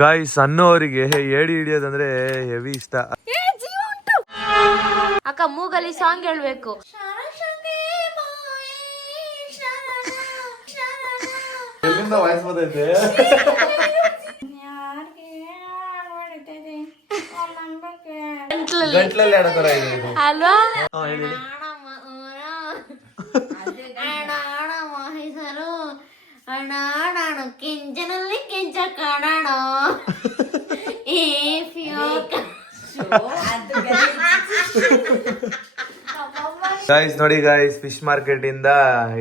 Guys ಅನ್ನು ಅವರಿಗೆ ಏಡಿ ಹಿಡಿಯೋದಂದ್ರೆ ಹೆವಿ ಇಷ್ಟ. ಅಕ್ಕ ಮೂಗಲ್ಲಿ ಸಾಂಗ್ ಹೇಳ್ಬೇಕು. ಎಲ್ಲಿಂದ ವಾಯ್ಸ್ ಬಂದೈತೆ? ಗಂಟ್ಲಲ್ಲಿ ಆಡೋ ತರ ಇದೆ ಅಲ್ವಾ? ಕೆಂಚನಲ್ಲಿ ಕೆಂಚ ಕಾಣೋಣ. ಗಾಯ್ಸ್ ನೋಡಿ ಗಾಯ್ಸ್, ಫಿಶ್ ಮಾರ್ಕೆಟ್ ಇಂದ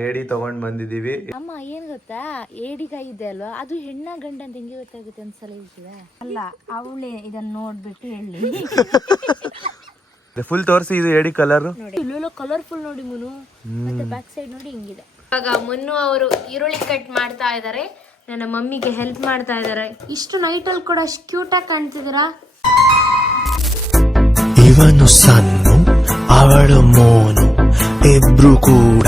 ಏಡಿ ತಗೊಂಡ್ ಬಂದಿದೀವಿ. ಅಮ್ಮ ಏನ್ ಗೊತ್ತಾ, ಏಡಿಕಾಯಿ ಇದೆ ಅಲ್ವಾ, ಅದು ಹೆಣ್ಣ ಗಂಡ ಅಂತ ಹೆಂಗೆ ಗೊತ್ತಾಗುತ್ತೆ ಒಂದ್ಸಲ ಹೇಳ್ತೀರಾ? ಅಲ್ಲ, ಅವಳೇ ಇದನ್ನ ನೋಡ್ಬಿಟ್ಟು ಹೇಳಿ. ಫುಲ್ ತೋರಿಸಿ, ಇದು ಏಡಿ ಕಲರ್ ನೋಡಿ, ಇಲ್ಲೆಲ್ಲ ಕಲರ್ಫುಲ್ ನೋಡಿ ಮುನು. ಮತ್ತೆ ಬ್ಯಾಕ್ ಸೈಡ್ ನೋಡಿ ಹಿಂಗಿದೆ. ಇವಾಗ ಮುನ್ನು ಅವರು ಈರುಳ್ಳಿ ಕಟ್ ಮಾಡ್ತಾ ಇದಾರೆ, ನನ್ನ ಮಮ್ಮಿಗೆ ಹೆಲ್ಪ್ ಮಾಡ್ತಾ ಇದಾರೆ. ಇಷ್ಟು ನೈಟ್ ಅಲ್ಲಿ ಕೂಡ ಅಷ್ಟು ಕ್ಯೂಟ್ ಆಗಿ ಕಾಣ್ತಿದ್ದೀರಾ. ಇವನು ಸನ್ನು, ಅವಳು ಮೋನು, ಇಬ್ರು ಕೂಡ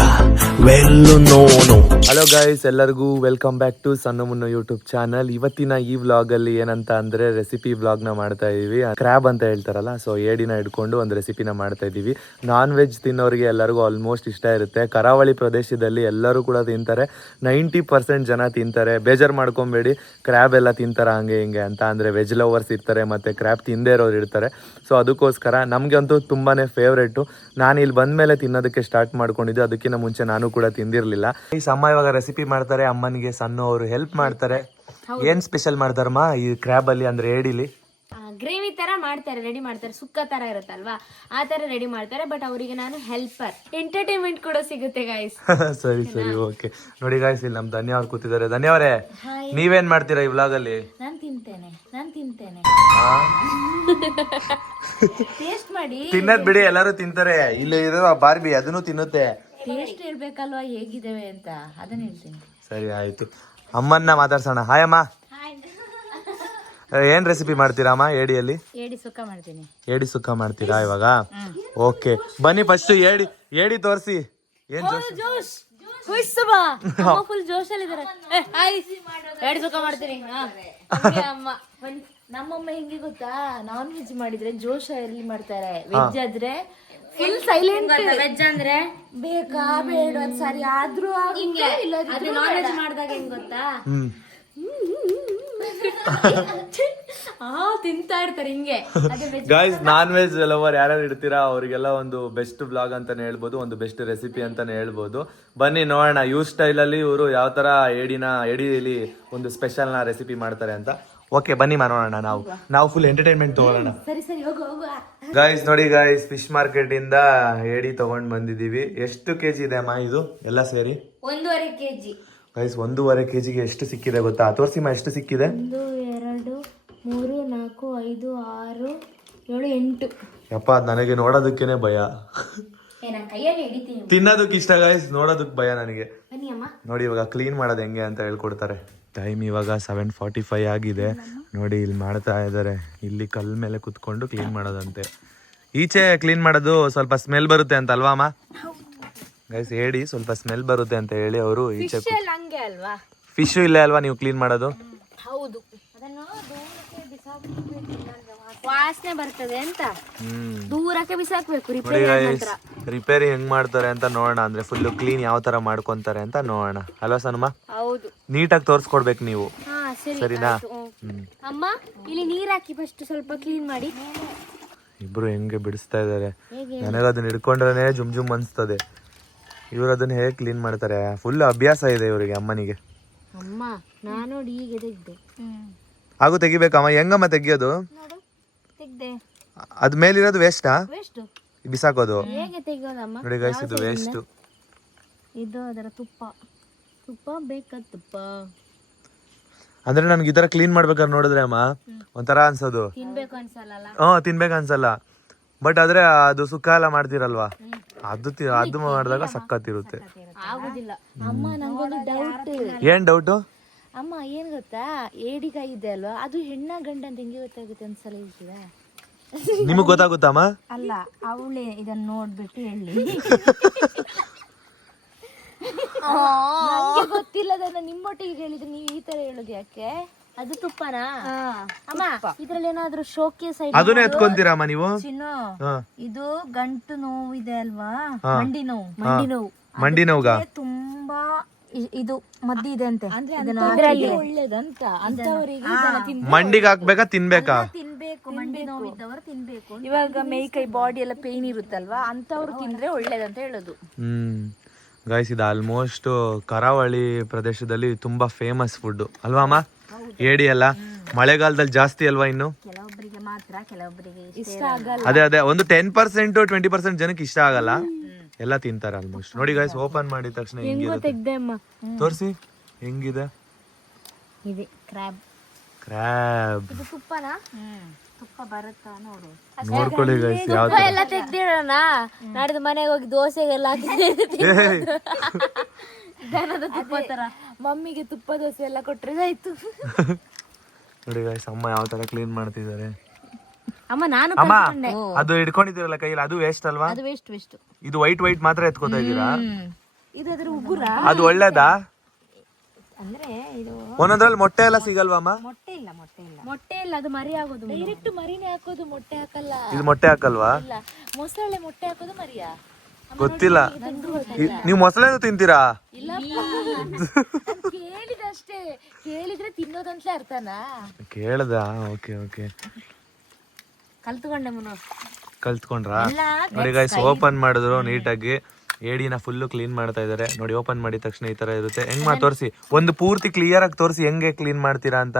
ವೆಲ್ಲು ನೋನು. ಹಲೋ ಗಾಯ್ಸ್, ಎಲ್ಲರಿಗೂ welcome back to Sannu Munnu YouTube channel. ಇವತ್ತಿನ ಈ ವ್ಲಾಗ್ ಅಲ್ಲಿ ಏನಂತ ಅಂದ್ರೆ ರೆಸಿಪಿ ವ್ಲಾಗ್ ನ ಮಾಡ್ತಾ ಇದೀವಿ. ಕ್ರ್ಯಾಬ್ ಅಂತ ಹೇಳ್ತಾರಲ್ಲ, ಸೊ ಏಡಿನ ಇಟ್ಕೊಂಡು ಒಂದು ರೆಸಿಪಿನ ಮಾಡ್ತಾ ಇದೀವಿ. ನಾನ್ ವೆಜ್ ತಿನ್ನೋರಿಗೆ ಎಲ್ಲರಿಗೂ ಆಲ್ಮೋಸ್ಟ್ ಇಷ್ಟ ಇರುತ್ತೆ. ಕರಾವಳಿ ಪ್ರದೇಶದಲ್ಲಿ ಎಲ್ಲರೂ ಕೂಡ ತಿಂತಾರೆ, 90% ಜನ ತಿಂತಾರೆ. ಬೇಜಾರು ಮಾಡ್ಕೊಬೇಡಿ, ಕ್ರ್ಯಾಬ್ ಎಲ್ಲ ತಿಂತಾರ ಹಂಗೆ ಹಿಂಗೆ ಅಂತ. ಅಂದ್ರೆ ವೆಜ್ ಲವರ್ಸ್ ಇರ್ತಾರೆ, ಮತ್ತೆ ಕ್ರ್ಯಾಬ್ ತಿಂದೇ ಇರೋರು ಇರ್ತಾರೆ. ಸೊ ಅದಕ್ಕೋಸ್ಕರ ನಮ್ಗೆ ಅಂತೂ ತುಂಬಾನೇ ಫೇವ್ರೇಟು. ನಾನು ಇಲ್ಲಿ ಬಂದ್ಮೇಲೆ ತಿನ್ನೋದಕ್ಕೆ ಸ್ಟಾರ್ಟ್ ಮಾಡ್ಕೊಂಡಿದ್ದೆ, ಅದಕ್ಕಿಂತ ಮುಂಚೆ ನಾನು ಕೂಡ ತಿಂದಿರ್ಲಿಲ್ಲ. ಈ ಅಮ್ಮ ಇವಾಗ ರೆಸಿಪಿ ಮಾಡ್ತಾರೆ, ಅಮ್ಮನಿಗೆ ಸಣ್ಣ ಅವರು ಹೆಲ್ಪ್ ಮಾಡ್ತಾರೆ. ಏನ್ ಸ್ಪೆಷಲ್ ಮಾಡ್ತಾರಮ್ಮ ಈ ಕ್ರ್ಯಾಬ್ ಅಲ್ಲಿ, ಅಂದ್ರೆ ಏಡಿಲಿ? ಗ್ರೇವಿ ತರ ಮಾಡ್ತಾರೆ, ರೆಡಿ ಮಾಡ್ತಾರೆ, ಸುಕ್ಕ ತರ ಇರುತ್ತಲ್ವಾ, ಆ ತರ ರೆಡಿ ಮಾಡ್ತಾರೆ. ಬಟ್ ಅವರಿಗೆ ನಾನು ಹೆಲ್ಪರ್, ಎಂಟರ್ಟೈನ್ಮೆಂಟ್ ಕೂಡ ಸಿಗುತ್ತೆ ಗಾಯ್ಸ್. ಸರಿ ಸರಿ, ಓಕೆ. ನೋಡಿ ಗಾಯ್ಸ್, ಇಲ್ಲಿ ನಮ್ ಧನ್ಯ ಅವ್ರು ಕೂತಿದ್ದಾರೆ. ಧನ್ಯವರೇ, ನೀವೇನ್ ಮಾಡ್ತೀರಾ ಈ ವ್ಲಾಗ್ ಅಲ್ಲಿ? ನಾನ್ ತಿಂತೇನೆ ಟೇಸ್ಟ್ ಮಾಡಿ. ತಿನ್ನದ್ ಬಿಡಿ, ಎಲ್ಲರೂ ತಿಂತಾರೆ. ಇಲ್ಲಿ ಇರೋ ಬಾರ್ಬಿ ಅದನ್ನು ತಿನ್ನುತ್ತೆ. ಟೇಸ್ಟ್ ಹೇಳ್ಬೇಕಲ್ವಾ ಹೇಗಿದ್ದೇವೆ ಅಂತ, ಅದನ್ನ ಹೇಳ್ತೀನಿ. ಸರಿ ಆಯ್ತು, ಅಮ್ಮನ್ನ ಮಾತಾಡ್ಸೋಣ. ಹಾಯ್ ಅಮ್ಮ, ಏನ್ ರೆಸಿಪಿ ಮಾಡ್ತೀರಾ ಅಮ್ಮ ಏಡಿಯಲ್ಲಿ? ಏಡಿ ಸುಕ್ಕ ಮಾಡ್ತೀನಿ. ಏಡಿ ಸುಕ್ಕ ಮಾಡ್ತೀರಾ ಇವಾಗ? ಓಕೆ ಬನ್ನಿ, ಫಸ್ಟ್ ಏಡಿ ತೋರಿಸಿ. ಏನ್ ಜೋಶ್ ಫುಲ್ ಜೋಶ್ ಅಲ್ಲಿ ಇದಾರೆ. ಏಡಿ ಸುಕ್ಕ ಮಾಡ್ತೀನಿ. ಅಮ್ಮ ನಮ್ಮಮ್ಮ ಹೆಂಗೆ ಗೊತ್ತಾ, ನಾನ್ ವೆಜ್ ಮಾಡಿದ್ರೆ ಜೋಶ್ ಅಲ್ಲಿ ಮಾಡ್ತಾರೆ, ವೆಜ್ ಆದ್ರೆ ಫುಲ್ ಸೈಲೆಂಟ್. ವೆಜ್ ಅಂದ್ರೆ ಬೇಕಾ ಬೇಡ ಸರಿ ಆದ್ರೂ ನಾನ್ ವೆಜ್ ಮಾಡಿದಾಗ ಹೆಂಗ್ ಗೊತ್ತಾ, ತಿಂತಾ ಇರ್ತಾರೆ ಹಿಂಗೆ. ಗೈಸ್, ನಾನ್ ವೆಜ್ ಲವರ್ ಯಾರ್ಯಾರು ಇರ್ತೀರಾ ಅವರಿಗೆಲ್ಲ ಒಂದು ಬೆಸ್ಟ್ ಬ್ಲಾಗ್ ಅಂತಾನೆ ಹೇಳ್ಬೋದು, ಒಂದು ಬೆಸ್ಟ್ ರೆಸಿಪಿ ಅಂತಾನೆ ಹೇಳ್ಬೋದು. ಬನ್ನಿ ನೋಡೋಣ ಇವ್ರ ಸ್ಟೈಲ್ ಅಲ್ಲಿ ಇವರು ಯಾವ ತರ ಏಡಿಲಿ ಒಂದು ಸ್ಪೆಷಲ್ ನ ರೆಸಿಪಿ ಮಾಡ್ತಾರೆ ಅಂತ. ಓಕೆ ಬನ್ನಿ ಮಾಡೋಣ, ನಾವು ಫುಲ್ ಎಂಟರ್ಟೈನ್ಮೆಂಟ್ ತಗೊಳ್ಳೋಣ. ಗೈಸ್ ನೋಡಿ ಗೈಸ್, ಫಿಶ್ ಮಾರ್ಕೆಟ್ ಇಂದ ಏಡಿ ತಗೊಂಡ್ ಬಂದಿದೀವಿ. ಎಷ್ಟು ಕೆಜಿ ಇದೆ ಅಮ್ಮ ಇದು ಎಲ್ಲ ಸೇರಿ? 1.5 kg. ಗೈಸ್ 1.5 kg ಎಷ್ಟು ಸಿಕ್ಕಿದೆ ಗೊತ್ತಾ? ತೋರ್ಸಿಮ್ಮ ಎಷ್ಟು ಸಿಕ್ಕಿದೆ? 1 2 3 4 5 6 7 8. ಯಪ್ಪ, ನನಗೆ ನೋಡೋದಕ್ಕೇನೆ ಭಯ. ತಿನ್ನೋದಕ್ಕೆ ಇಷ್ಟ ಗೈಸ್, ನೋಡೋದಕ್ಕೆ ಭಯ ನನಗೆ. ನೋಡಿ ಇವಾಗ ಕ್ಲೀನ್ ಮಾಡೋದು ಹೆಂಗೆ ಅಂತ ಹೇಳ್ಕೊಡ್ತಾರೆ. ಟೈಮ್ ಇವಾಗ 7:45 ಆಗಿದೆ. ನೋಡಿ ಇಲ್ಲಿ ಮಾಡ್ತಾ ಇದ್ದಾರೆ, ಇಲ್ಲಿ ಕಲ್ ಮೇಲೆ ಕುತ್ಕೊಂಡು ಕ್ಲೀನ್ ಮಾಡೋದಂತೆ. ಈಚೆ ಕ್ಲೀನ್ ಮಾಡೋದು ಸ್ವಲ್ಪ ಸ್ಮೆಲ್ ಬರುತ್ತೆ ಅಂತ ಅಲ್ವಾ ಅಮ್ಮ? ಗೈಸ್ ಏಡಿ ಸ್ವಲ್ಪ ಸ್ಮೆಲ್ ಬರುತ್ತೆ ಅಂತ ಹೇಳಿ ಅವರು ಈಚೆ. ಫಿಶ್ ಇಲ್ಲೇ ಅಲ್ವಾ ನೀವು ಕ್ಲೀನ್ ಮಾಡೋದು? ಹೌದು, ವಾಸನೆ ಬರ್ತದೆ ಅಂತ ದೂರಕ್ಕೆ ಬಿಸಾಕ್ಬೇಕು. ರಿಪೇರಿ ಹೆಂಗ್ ಮಾಡ್ತಾರೆ ಅಂತ ನೋಡೋಣ, ಅಂದ್ರೆ ಫುಲ್ ಕ್ಲೀನ್ ಯಾವ ತರ ಮಾಡ್ಕೊಂತಾರೆ ಅಂತ ನೋಡೋಣ. ಅಲ್ವಾ ಸನ್ಮ? ಹೌದು, ನೀಟಾಗಿ ತೋರ್ಸ್ಕೊಡ್ಬೇಕು ನೀವು, ಸರಿನಾ? ಅಮ್ಮ ಇಲ್ಲಿ ನೀರ್ ಹಾಕಿ ಫಸ್ಟ್ ಸ್ವಲ್ಪ ಕ್ಲೀನ್ ಮಾಡಿ. ಇಬ್ರು ಹೆಂಗೆ ಬಿಡಿಸ್ತಾ ಇದಾರೆ, ನನಗ ಅದನ್ನ ಹಿಡ್ಕೊಂಡ್ರೆ ಜುಮ್ ಅನ್ಸ್ತದೆ. ಇವ್ರು ಅದನ್ನ ಹೇಗೆ ಕ್ಲೀನ್ ಮಾಡ್ತಾರೆ, ಫುಲ್ ಅಭ್ಯಾಸ ಇದೆ ಇವರಿಗೆ ಅಮ್ಮನಿಗೆ. ಅಮ್ಮ ನಾನು ಹೀಗೆ ತೆಗ್ದೆ. ಹಾಗೂ ತೆಗಿಬೇಕಮ್ಮ? ಹೆಂಗಮ್ಮ ತೆಗಿಯೋದು? ಅದ್ ಮೇಲಿರೋದು ವೇಸ್ಟಾ? ಬಿಸಾಕೋದು? ಹೇಗೆ ತೆಗಿಯೋದಮ್ಮ? ನೋಡಿ ಗೈಸ್, ಇದು ವೇಸ್ಟ್. ಇದು ಅದರ ತುಪ್ಪ ಬೇಕಾದ ತುಪ್ಪ. ಅಂದ್ರೆ ನನ್ಗೆ ಈ ತರ ಕ್ಲೀನ್ ಮಾಡ್ಬೇಕಾದ್ರೆ ನೋಡಿದ್ರೆ ಅಮ್ಮ ಒಂಥರ ಅನ್ಸೋದು, ತಿನ್ಬೇಕು ಅನ್ಸಲ್ಲ. ತಿನ್ಬೇಕು ಅನ್ಸಲ್ಲ. ಬಟ್ ಆದ್ರೆ ಅದು ಸುಕ್ಕ ಎಲ್ಲ ಮಾಡ್ತಿರಲ್ವಾ, ಅದು ಮಾಡಿದಾಗ ಸಕ್ಕತ್ತಿರುತ್ತೆ. ಆಗುದಿಲ್ಲ. ಅಮ್ಮ ನಂಗೊಂದು ಡೌಟ್. ಏನ್ ಡೌಟು ಅಮ್ಮ? ಏನ್ ಗೊತ್ತಾ, ಏಡಿಕಾಯಿ ಇದೆ ಅಲ್ವಾ, ಅದು ಹೆಣ್ಣ ಗಂಡ ಅಂತ ಹೆಂಗೆ ಗೊತ್ತಾಗುತ್ತೆ ಒಂದ್ಸಲ ಹೇಳ್ತೀರಾ? ನಿಮಗ್ ಗೊತ್ತಾಗುತ್ತಮ್ಮ? ಅಲ್ಲ, ಅವಳೇ ಇದನ್ನ ನೋಡ್ಬಿಟ್ಟು ಹೇಳಿ. ಗೊತ್ತಿಲ್ಲದನ್ನ ನಿಮ್ಮೊಟ್ಟಿಗೆ ಹೇಳಿದ್ರೆ ನೀವು ಈ ತರ ಹೇಳೋದು ಯಾಕೆ? ಅದು ತುಪ್ಪನಾ ಅಮ್ಮ ಇದ್ರಲ್ಲಿ ಏನಾದ್ರೂ ಶೋಕೇಸ್ ಅದನ್ನೇ ಎತ್ಕೊಂತೀರಮ್ಮ ನೀವು? ಚಿನ್ನು ಹಾ. ಇದು ಗಂಟು ನೋವಿದೆ ಅಲ್ವಾ, ಮಂಡಿ ನೋವು, ಮಂಡಿ ನೋವುಗ ತುಂಬಾ ಇದು ಮದ್ದು ಇದೆ ಅಂತೆ. ಒಳ್ಳೇದಂತ ಅಂತವರಿಗೆ ಮಂಡಿಗೆ ಹಾಕ್ಬೇಕಾ ತಿನ್ಬೇಕಾ? ತಿನ್ಬೇಕು, ಮಂಡಿ ನೋವಿದ್ದವರು ತಿನ್ಬೇಕು. ಇವಾಗ ಮೈ ಕೈ ಬಾಡಿ ಎಲ್ಲ ಪೇನ್ ಇರುತ್ತಲ್ವಾ ಅಂತವ್ರು ತಿಂದ್ರೆ ಒಳ್ಳೇದಂತ ಹೇಳೋದು. ಗೈಸ್ ಇದು ಆಲ್ಮೋಸ್ಟ್ ಕರಾವಳಿ ಪ್ರದೇಶದಲ್ಲಿ ತುಂಬಾ ಫೇಮಸ್ ಫುಡ್ ಅಲ್ವಾ ಅಮ್ಮ? ಏಡಿ ಎಲ್ಲ ಮಳೆಗಾಲದಲ್ಲಿ ಜಾಸ್ತಿ ಅಲ್ವಾ? ಇನ್ನು ಕೆಲವೊಬ್ಬರಿಗೆ ಮಾತ್ರ, ಕೆಲವೊಬ್ಬರಿಗೆ ಇಷ್ಟ ಆಗಲ್ಲ. ಅದೇ ಒಂದು 10% 20% ಜನಕ್ಕೆ ಇಷ್ಟ ಆಗಲ್ಲ, ಎಲ್ಲ ತಿಂತಾರೆ ಆಲ್ಮೋಸ್ಟ್. ನೋಡಿ ಗೈಸ್ ಓಪನ್ ಮಾಡಿದ ತಕ್ಷಣ ಹೆಂಗಿರುತ್ತೆ ತೆಗ್ದೆ ಅಮ್ಮ ತೋರಿಸಿ ಹೆಂಗಿದೆ. ಇದೆ ಕ್ರ್ಯಾಬ್. ಕ್ರ್ಯಾಬ್ ಇದು ತುಪ್ಪನಾ? ತುಪ್ಪ ಬರುತ್ತಾ ನೋಡು. ನೋಡ್ಕೊಳ್ಳಿ ಗೈಸ್ ಯಾವ ತುಪ್ಪ ಎಲ್ಲ ತೆಗ್ದಿಡೋಣ. ನಾಡಿದ್ದು ಮನೆಗೆ ಹೋಗಿ ದೋಸೆಗೆಲ್ಲ ದನದ ತುಪ್ಪ ತರ ಮಮ್ಮಿಗೆ ತುಪ್ಪ ದೋಸೆ ಎಲ್ಲ ಕೊಟ್ರೆ ಆಯ್ತು. ನೋಡಿ ಗೈಸ್ ಅಮ್ಮ ಯಾವ ತರ ಕ್ಲೀನ್ ಮಾಡ್ತಿದ್ದಾರೆ. ಅಮ್ಮ ನಾನು ಅಮ್ಮ ಅದು ಹಿಡ್ಕೊಂಡಿದ್ದೀರಲ್ಲ ಕೈಯಲ್ಲಿ, ಅದು ವೇಸ್ಟ್ ಅಲ್ವಾ? ಅದು ವೇಸ್ಟ್ ಇದು ವೈಟ್ ಮಾತ್ರ ಎತ್ಕೋತಾ ಇದ್ದೀರಾ? ಇದು ಅದ್ರ ಉಗುರ. ಅದು ಒಳ್ಳೇದಾ? ಅಂದ್ರೆ ಇದು ಒಂದೊಂದ್ರಲ್ಲಿ ಮೊಟ್ಟೆ ಎಲ್ಲ ಸಿಗಲ್ವಾ ಅಮ್ಮ? ಮೊಟ್ಟೆ ಇಲ್ಲ, ಅದು ಮರಿ ಆಗೋದು. ಡೈರೆಕ್ಟ್ ಮರಿನೇ ಹಾಕೋದು, ಮೊಟ್ಟೆ ಹಾಕಲ್ಲ. ಇದು ಮೊಟ್ಟೆ ಹಾಕಲ್ವಾ? ಇಲ್ಲ, ಮೊಸಳೆ ಮೊಟ್ಟೆ ಹಾಕೋದು ಮರಿಯಾ? ಗೊತ್ತಿಲ್ಲ. ನೀವು ಮೊಸಳೆನು ತಿಂತೀರಾ? ಇಲ್ಲ ಕೇಳಿದಷ್ಟೇ, ಕೇಳಿದ್ರೆ ತಿನ್ನೋದಂತಲೇ ಅರ್ಥನಾ? ಕೇಳ್ದ? ಓಕೆ ಕಲ್ತ್ಕೊಂಡೆ ಮುನು. ಕಲ್ತ್ಕೊಂಡ್ರಾ? ನೋಡಿ ಗೈಸ್ ಓಪನ್ ಮಾಡಿದ್ರು ನೀಟಾಗಿ, ಏಡಿನ ಫುಲ್ಲು ಕ್ಲೀನ್ ಮಾಡ್ತಾ ಇದಾರೆ. ನೋಡಿ ಓಪನ್ ಮಾಡಿದ ತಕ್ಷಣ ಈ ತರ ಇರುತ್ತೆ. ಹೆಂಗ್ ತೋರಿಸಿ, ಒಂದು ಪೂರ್ತಿ ಕ್ಲಿಯರ್ ಆಗಿ ತೋರಿಸಿ ಹೆಂಗೆ ಕ್ಲೀನ್ ಮಾಡ್ತೀರಾ ಅಂತ.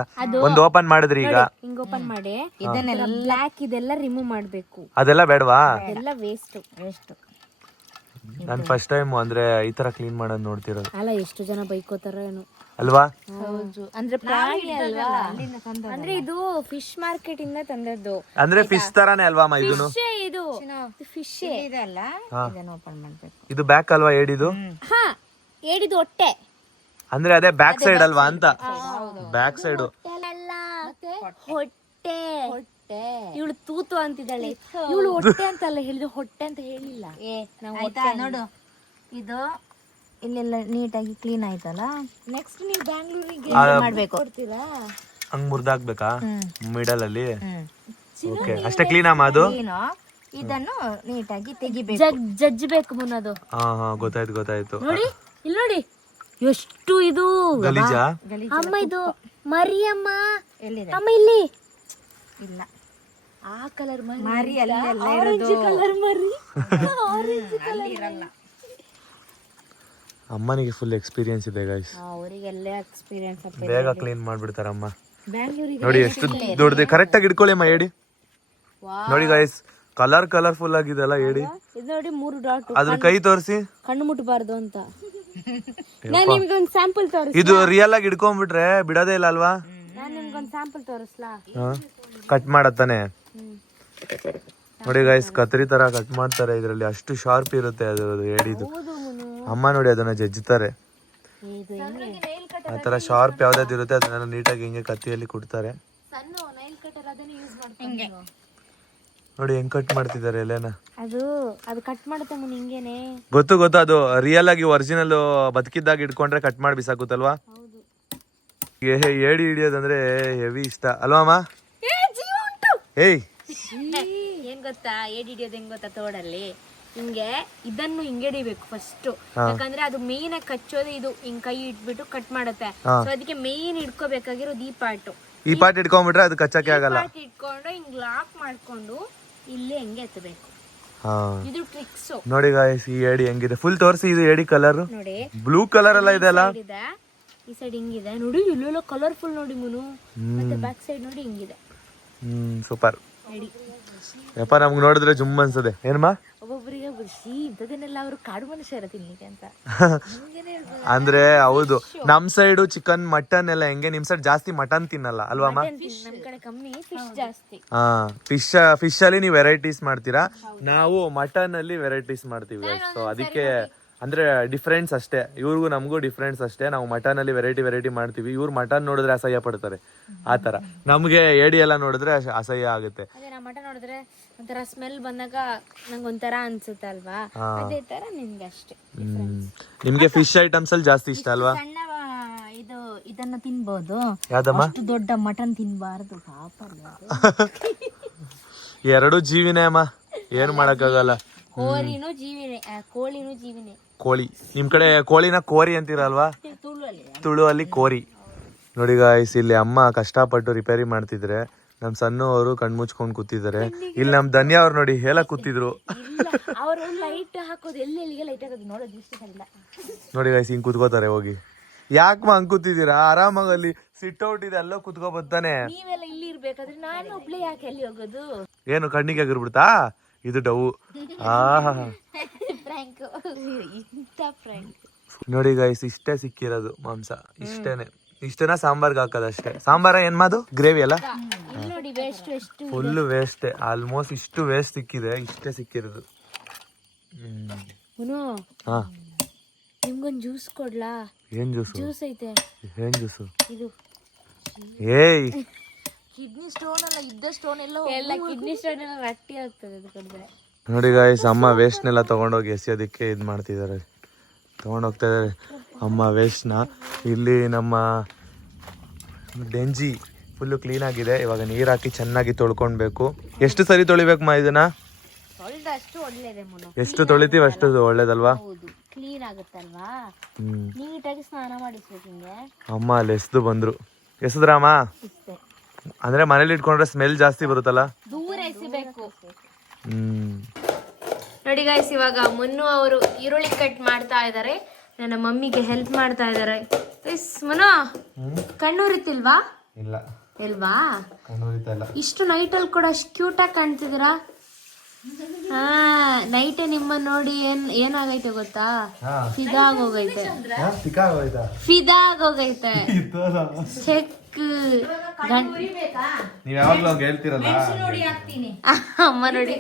ಒಂದು ಓಪನ್ ಮಾಡಿದ್ರಿ ಈಗ, ಹಿಂಗ್ ಓಪನ್ ಮಾಡಿ ಇದನ್ನೆಲ್ಲ ಬ್ಲಾಕ್ ಇದೆಲ್ಲ ರಿಮೂವ್ ಮಾಡ್ಬೇಕು. ಅದೆಲ್ಲ ಬೇಡವಾ? ಎಲ್ಲ ವೇಸ್ಟ್. ನಾನು ಫಸ್ಟ್ ಟೈಮ್ ಅಂದ್ರೆ ಈ ತರ ಕ್ಲೀನ್ ಮಾಡೋದು ನೋಡ್ತಿರೋದು. ಅಲ್ಲ ಎಷ್ಟು ಜನ ಬೈಕೋತಾರ ಏನು ಅಲ್ವಾ? ಹೌದು, ಅಂದ್ರೆ ಪ್ರಾಣಿ ಅಲ್ವಾ? ಅಂದ್ರೆ ಇದು ಫಿಶ್ ಮಾರ್ಕೆಟ್ ಇಂದ ತಂದದ್ದು. ಅಂದ್ರೆ ಫಿಶ್ ತರಾನೇ ಅಲ್ವಾ ಅಮ್ಮ ಇದೂನು? ಇದು ಫಿಶ್ ಇದೆ ಅಲ್ಲ, ಇದನ್ನ ಓಪನ್ ಮಾಡ್ಬೇಕು. ಇದು ಬ್ಯಾಕ್ ಅಲ್ವಾ ಏಡಿದು? ಹಾ, ಏಡಿದು ಹೊಟ್ಟೆ. ಅಂದ್ರೆ ಅದೇ ಬ್ಯಾಕ್ ಸೈಡ್ ಅಲ್ವಾ ಅಂತ? ಬ್ಯಾಕ್ ಸೈಡ್ ಹೊಟ್ಟೆ. ಇವಳು ತೂತು ಅಂತಿದ್ದಾಳೆ, ಇವಳು ಹೊಟ್ಟೆ ಅಂತಲ್ಲ ಹೇಳಿದ್ರು, ಹೊಟ್ಟೆ ಅಂತ ಹೇಳಿಲ್ಲ. ಆಯ್ತಾ ನೋಡು, ಇದು ಇಲ್ಲೆಲ್ಲ ನೀಟಾಗಿ ಕ್ಲೀನ್ ಆಯ್ತಲ್ಲ. ನೆಕ್ಸ್ಟ್ ನೀವು ಬ್ಯಾಂಗ್ಳೂರಿಗೆ ಮಾಡ್ಬೇಕು. ಕೊಡ್ತೀರಾ? ಹಂಗ್ ಮುರ್ದಾಕ್ಬೇಕಾ ಮಿಡಲ್ ಅಲ್ಲಿ? ಓಕೆ, ಅಷ್ಟೇ ಕ್ಲೀನ್ ಅಮ್ಮ ಅದು? ಇದನ್ನು ನೀಟಾಗಿ ತೆಗಿಬೇಕು, ಜಜ್ಜಬೇಕು ಮುನ್ನದು. ಹಾ ಗೊತ್ತಾಯ್ತು. ನೋಡಿ ಇಲ್ಲಿ ನೋಡಿ ಎಷ್ಟು ಇದು ಗಲೀಜಾ? ಅಮ್ಮ, ಇದು ಮರಿ ಅಮ್ಮ. ಎಲ್ಲಿದೆ? ಅಮ್ಮ ಇಲ್ಲಿ ಇಲ್ಲ, ಆ ಕಲರ್ ಮರಿ ಅಲ್ಲೆಲ್ಲ ಆರೆಂಜ್ ಕಲರ್ ಮರಿ. ಇರಲ್ಲ. ಅಮ್ಮನಿಗೆ ಫುಲ್ ಎಕ್ಸ್ಪೀರಿಯನ್ಸ್ ಇದೆ ಗೈಸ್, ಅವರಿಗೆಲ್ಲ ಎಕ್ಸ್ಪೀರಿಯನ್ಸ್. ಬೇಗ ಕ್ಲೀನ್ ಮಾಡ್ಬಿಡ್ತಾರಮ್ಮ. ಬ್ಯಾಂಗ್ಳೂರಿಗೆ ನೋಡಿ ಎಷ್ಟು ದೊಡ್ಡದು, ಕರೆಕ್ಟ್ ಆಗಿ ಇಟ್ಕೊಳ್ಳಿ ಅಮ್ಮ ಏಡಿ. ನೋಡಿ ಗೈಸ್ ಕಲರ್ಫುಲ್ ಆಗಿದೆಲ್ಲ ಏಡಿ. ಇದು ನೋಡಿ 3 ಡಾಟ್. ಅದ್ರ ಕೈ ತೋರಿಸಿ, ಕಣ್ಣು ಮುಟ್ಟಬಾರ್ದು ಅಂತ. ನಾನು ನಿಮ್ಗೆ ಒಂದು ಸ್ಯಾಂಪಲ್ ತೋರಿಸ್. ಇದು ರಿಯಲ್ ಆಗಿ ಇಟ್ಕೊಂಡ್ಬಿಟ್ರೆ ಬಿಡೋದೇ ಇಲ್ಲ ಅಲ್ವಾ? ನಾನು ನಿಮ್ಗೆ ಒಂದು ಸ್ಯಾಂಪಲ್ ತೋರಿಸ್ಲಾ? ಕಟ್ ಮಾಡತ್ತಾನೆ. ನೋಡಿ ಗೈಸ್ ಕತ್ರಿ ತರ ಕಟ್ ಮಾಡ್ತಾರೆ ಇದ್ರಲ್ಲಿ, ಅಷ್ಟು ಶಾರ್ಪ್ ಇರುತ್ತೆ ಅದು ಏಡಿದು. ಅಮ್ಮ ನೋಡಿ ಅದನ್ನ ಜಜ್ಜುತ್ತಾರೆ, ಆ ತರ ಶಾರ್ಪ್ ಯಾವ್ದಾದ್ರು ಇರುತ್ತೆ ಅದನ್ನ ನೀಟಾಗಿ ಹಿಂಗೆ ಕತ್ತಿಯಲ್ಲಿ ಕುಡ್ತಾರೆ. ನೋಡಿ ಹೆಂಗ್ ಕಟ್ ಮಾಡ್ತಿದ್ದಾರೆ ಎಲೆನ. ಅದು ಕಟ್ ಮಾಡುತ್ತೆ ಮುನ್ ಹಿಂಗೇನೆ. ಗೊತ್ತು ಅದು ರಿಯಲ್ ಆಗಿ ಒರಿಜಿನಲ್ ಬದುಕಿದ್ದಾಗ ಇಟ್ಕೊಂಡ್ರೆ ಕಟ್ ಮಾಡಿ ಬಿಸಾಕುತ್ತಲ್ವಾ? ಏಡಿ ಹಿಡಿಯೋದಂದ್ರೆ ಹೆವಿ ಇಷ್ಟ ಅಲ್ವಾ ಅಮ್ಮ? ಏಯ್ ಏನ್ ಗೊತ್ತಾ, ಏಡಿ ಹಿಡಿಯೋದು ಹೆಂಗ್ ಗೊತ್ತಾ? ತೋಡಲ್ಲಿ ಹಿಂಗೆ ಇದನ್ನು ಹಿಂಗೆ ಹಿಡಿಬೇಕು ಫಸ್ಟ್, ಯಾಕಂದ್ರೆ ಅದು ಮೇನ್ ಆಗಿ ಕಚ್ಚೋದು ಇದು. ಹಿಂಗ್ ಕೈ ಇಟ್ಬಿಟ್ಟು ಕಟ್ ಮಾಡುತ್ತೆ. ಸೊ ಅದಕ್ಕೆ ಮೇನ್ ಇಟ್ಕೋಬೇಕಾಗಿರೋದು ಈ ಪಾರ್ಟ್ ಇಟ್ಕೊಂಡ್ಬಿಟ್ರೆ ಅದು ಕಚ್ಚಕ್ಕೆ ಆಗಲ್ಲ. ಇಟ್ಕೊಂಡು ಹಿಂಗ್ ಲಾಕ್ ಮಾಡ್ಕೊಂಡು ಇಲ್ಲಿ ಹೆಂಗೆ ಎತ್ತಬೇಕು. ಇದು ಟ್ರಿಕ್ಸ್. ನೋಡಿ ಗಾಯ್ಸ್ ಈ ಏಡಿ ಹೆಂಗಿದೆ ಫುಲ್ ತೋರಿಸಿ. ಇದು ಏಡಿ ಕಲರ್ ನೋಡಿ, ಬ್ಲೂ ಕಲರ್ ಎಲ್ಲ ಇದೆ ಅಲ್ಲ? ಈ ಸೈಡ್ ಹಿಂಗಿದೆ ನೋಡಿ, ಇಲ್ಲೆಲ್ಲ ಕಲರ್ಫುಲ್ ನೋಡಿ ಮುನು. ಮತ್ತೆ ಬ್ಯಾಕ್ ಸೈಡ್ ನೋಡಿ ಹಿಂಗಿದೆ. ಸೂಪರ್ ಯಪ್ಪ, ನಮ್ಗೆ ನೋಡಿದ್ರೆ ಜುಮ್ ಅನ್ಸದೆ. ಏನಮ್ಮ ಒಬ್ಬೊಬ್ಬರಿಗೆ ಖುಷಿ ಇಂಥದನ್ನೆಲ್ಲ ಅವರು ಕಾಡು ಮನುಷ್ಯರ ತಿನ್ಲಿಕ್ಕೆ ಅಂತ. ಅಂದ್ರೆ ಹೌದು, ನಮ್ ಸೈಡ್ ಚಿಕನ್ ಮಟನ್ ಎಲ್ಲ ಹೆಂಗೆ, ನಿಮ್ ಸೈಡ್ ಜಾಸ್ತಿ ಮಟನ್ ತಿನ್ನಲ್ಲ ಅಲ್ವಾ ಅಮ್ಮ? ನಮ್ ಕಡೆ ಕಮ್ಮಿ, ಫಿಶ್ ಜಾಸ್ತಿ. ಫಿಶ್ ಅಲ್ಲಿ ನೀವು ವೆರೈಟೀಸ್ ಮಾಡ್ತೀರಾ, ನಾವು ಮಟನ್ ಅಲ್ಲಿ ವೆರೈಟೀಸ್ ಮಾಡ್ತೀವಿ. ಸೊ ಅದಕ್ಕೆ ಅಂದ್ರೆ ಡಿಫ್ರೆನ್ಸ್ ಅಷ್ಟೇ, ಇವ್ರಿಗೂ ನಮಗೂ ಡಿಫ್ರೆನ್ಸ್ ಅಷ್ಟೇ. ನಾವು ಮಟನ್ ಅಲ್ಲಿ ವೆರೈಟಿ ಮಾಡ್ತೀವಿ, ಇವ್ರು ಮಟನ್ ನೋಡಿದ್ರೆ ಅಸಹ್ಯ ಪಡ್ತಾರೆ. ಆತರ ನಮ್ಗೆ ಏಡಿ ಎಲ್ಲ ನೋಡಿದ್ರೆ ಅಸಹ್ಯ ಆಗುತ್ತೆ. ಅದೇ ನಾವು ಮಟನ್ ನೋಡಿದ್ರೆ ಒಂಥರ ಸ್ಮೆಲ್ ಬಂದಾಗ ನಂಗೆ ಒಂಥರ ಅನ್ಸುತ್ತೆ ಅಲ್ವಾ, ಅದೇ ತರ ನಿಮ್ಗೆ ಅಷ್ಟೇ. ನಿಮ್ಗೆ ಫಿಶ್ ಐಟಮ್ಸ್ ಅಲ್ಲಿ ಜಾಸ್ತಿ ಇಷ್ಟ ಅಲ್ವಾ? ಸಣ್ಣ ಇದು ಇದನ್ನ ತಿನ್ಬೋದು. ಯಾವ್ದಮ್ಮ? ಅಷ್ಟು ದೊಡ್ಡ ಮಟನ್ ತಿನ್ಬಾರ್ದು ಪಾಪ ಅಲ್ಲ ಅದು. ಎರಡು ಜೀವಿನೇ ಅಮ್ಮ, ಏನು ಮಾಡಕ್ಕಾಗಲ್ಲ. ಕೋಳಿನೂ ಜೀವಿನೇ, ಕೋಳಿನೂ ಜೀವಿನೇ. ಕೋಳಿ ನಿಮ್ ಕಡೆ ಕೋಳಿನ ಕೋರಿ ಅಂತೀರಲ್ವಾ? ತುಳು ಅಲ್ಲಿ ಕೋರಿ. ನೋಡಿ ಗಾಯ್ಸ್, ಇಲ್ಲಿ ಅಮ್ಮ ಕಷ್ಟಪಟ್ಟು ರಿಪೇರಿ ಮಾಡ್ತಿದ್ರೆ ನಮ್ ಸಣ್ಣ ಅವರು ಕಣ್ಮುಚ್ಕೊಂಡ್ ಕೂತಿದ್ದಾರೆ. ಇಲ್ಲಿ ನಮ್ ಧನ್ಯ ಅವ್ರು ನೋಡಿ ಹೇಳಕ್ ಕೂತಿದ್ರು. ಅವರು ಲೈಟ್ ಹಾಕೋದು ಎಲ್ಲೆಲ್ಲಿಗೆ ಲೈಟ್ ಹಾಕೋದು ನೋಡೋದು ಇಷ್ಟ ಇಲ್ಲ. ನೋಡಿ ಗಾಯ್ಸ್, ಹಿಂಗ್ ಕುತ್ಕೋತಾರೆ ಹೋಗಿ. ಯಾಕಮ್ಮ ಹಂಗ್ ಕೂತಿದ್ದೀರಾ? ಆರಾಮಾಗಿ ಅಲ್ಲಿ ಸಿಟ್ ಔಟ್ ಇದೆ, ಅಲ್ಲೋ ಕುತ್ಕೋ ಬರ್ತಾನೆ. ನೀವೆಲ್ಲ ಇಲ್ಲಿ ಇರ್ಬೇಕಾದ್ರೆ ನಾನು ಒಬ್ಳೆ ಯಾಕೆ ಅಲ್ಲಿ ಹೋಗೋದು? ಏನು ಕಣ್ಣಿಗೆ ಆಗಿರ್ಬಿಡ್ತಾ ಇದು ಡವ್? ಫ್ರ್ಯಾಂಕ್, ಇಂಥ ಫ್ರ್ಯಾಂಕ್. ನೋಡಿ ಗೈಸ್, ಇಷ್ಟೇ ಸಿಕ್ಕಿರೋದು ಮಾಂಸ. ಇಷ್ಟೇನಾ ಸಾಂಬಾರ್ಗೆ ಹಾಕೋದಷ್ಟೇ. ಸಾಂಬಾರ ಏನ್ ಮಾದು? ಗ್ರೇವಿ ಅಲ್ಲ? ಇಲ್ಲಿ ನೋಡಿ ವೇಸ್ಟ್ ಎಷ್ಟು. ಫುಲ್ ವೇಸ್ಟ್, ಆಲ್ಮೋಸ್ಟ್ ಇಷ್ಟು ವೇಸ್ಟ್ ಸಿಕ್ಕಿದೆ. ಇಷ್ಟೇ ಸಿಕ್ಕಿರೋದು. ಹಾ, ನಿಮ್ಗೊಂದು ಜ್ಯೂಸ್ ಕೊಡ್ಲಾ? ಏನ್ ಜ್ಯೂಸು? ಜ್ಯೂಸ್ ಐತೆ. ಏನ್ ಜ್ಯೂಸು? ಇದು ಏಯ್, ಕಿಡ್ನಿ ಸ್ಟೋನ್ ಅಲ್ಲ, ಇದ್ದ ಸ್ಟೋನ್ ಎಲ್ಲ ಕಿಡ್ನಿ ಸ್ಟೋನ್ ಎಲ್ಲ ರಟ್ಟಿ ಆಗ್ತದೆ ಅದು ಕೊಡ್ರೆ. ನೋಡಿ ಗಾಯ್ಸ್, ಅಮ್ಮ ವೇಸ್ಟ್ನೆಲ್ಲ ತಗೊಂಡೋಗಿ ಎಸೆಯೋದಕ್ಕೆ ಇದು ಮಾಡ್ತಿದ್ದಾರೆ, ತಗೊಂಡೋಗ್ತಾ ಇದ್ದಾರೆ ಅಮ್ಮ ವೇಸ್ಟ್ನ. ಇಲ್ಲಿ ನಮ್ಮ ಡೆಂಜಿ ಫುಲ್ಲು ಕ್ಲೀನ್ ಆಗಿದೆ. ಇವಾಗ ನೀರು ಹಾಕಿ ಚೆನ್ನಾಗಿ ತೊಳ್ಕೊಳ್ಬೇಕು. ಎಷ್ಟು ಸರಿ ತೊಳಿಬೇಕಮ್ಮ ಇದನ್ನ? ತೊಳೆದಷ್ಟು ಒಳ್ಳೇದೇ ಮುನು. ಎಷ್ಟು ತೊಳಿತೀವಿ ಅಷ್ಟು ಒಳ್ಳೇದಲ್ವಾ? ಹೌದು, ಕ್ಲೀನ್ ಆಗುತ್ತಲ್ವಾ? ನೀಟಾಗಿ ಸ್ನಾನ ಮಾಡಿಸ್ಬೇಕು ಹಿಂಗೆ. ಅಮ್ಮ ಅಲ್ಲಿ ಎಸ್ದು ಬಂದ್ರು. ಎಸದ್ರಾಮ ಇಷ್ಟೇ. ಅಂದ್ರೆ ಮನೇಲಿ ಇಟ್ಕೊಂಡ್ರೆ ಸ್ಮೆಲ್ ಜಾಸ್ತಿ ಬರುತ್ತಲ್ಲ, ದೂರ ಎಸಿಬೇಕು. ಹ್ಮ್. ನೋಡಿ ಗೈಸ್, ಇವಾಗ ಮುನ್ನು ಅವರು ಈರುಳ್ಳಿ ಕಟ್ ಮಾಡ್ತಾ ಇದ್ದಾರೆ, ನನ್ನ ಮಮ್ಮಿಗೆ ಹೆಲ್ಪ್ ಮಾಡ್ತಾ ಇದ್ದಾರೆ. ಗೈಸ್, ಮುನು ಕಣ್ಣೂರಿತಿಲ್ವಾ? ಇಲ್ಲ ಇಲ್ವಾ? ಕಣ್ಣೂರಿತಲ್ಲ. ಇಷ್ಟು ನೈಟಲ್ಲಿ ಕೂಡ ಅಷ್ಟು ಕ್ಯೂಟ್ ಆಗಿ ಕಾಣ್ತಿದ್ದೀರಾ. ಹಾ, ನೈಟೇ ನಿಮ್ಮ ನೋಡಿ ಏನಾಗೈತೆ ಗೊತ್ತಾ? ಫಿದಾ ಆಗೋಗೈತೆ. ಫಿದಾ ಆಗೋಗೈತೆ. ಚೆಕ್ ನೀವ್ ಯಾವಾಗ್ಲೂ ಹೇಳ್ತಿರಲ್ಲ ಅಮ್ಮ ನೋಡಿ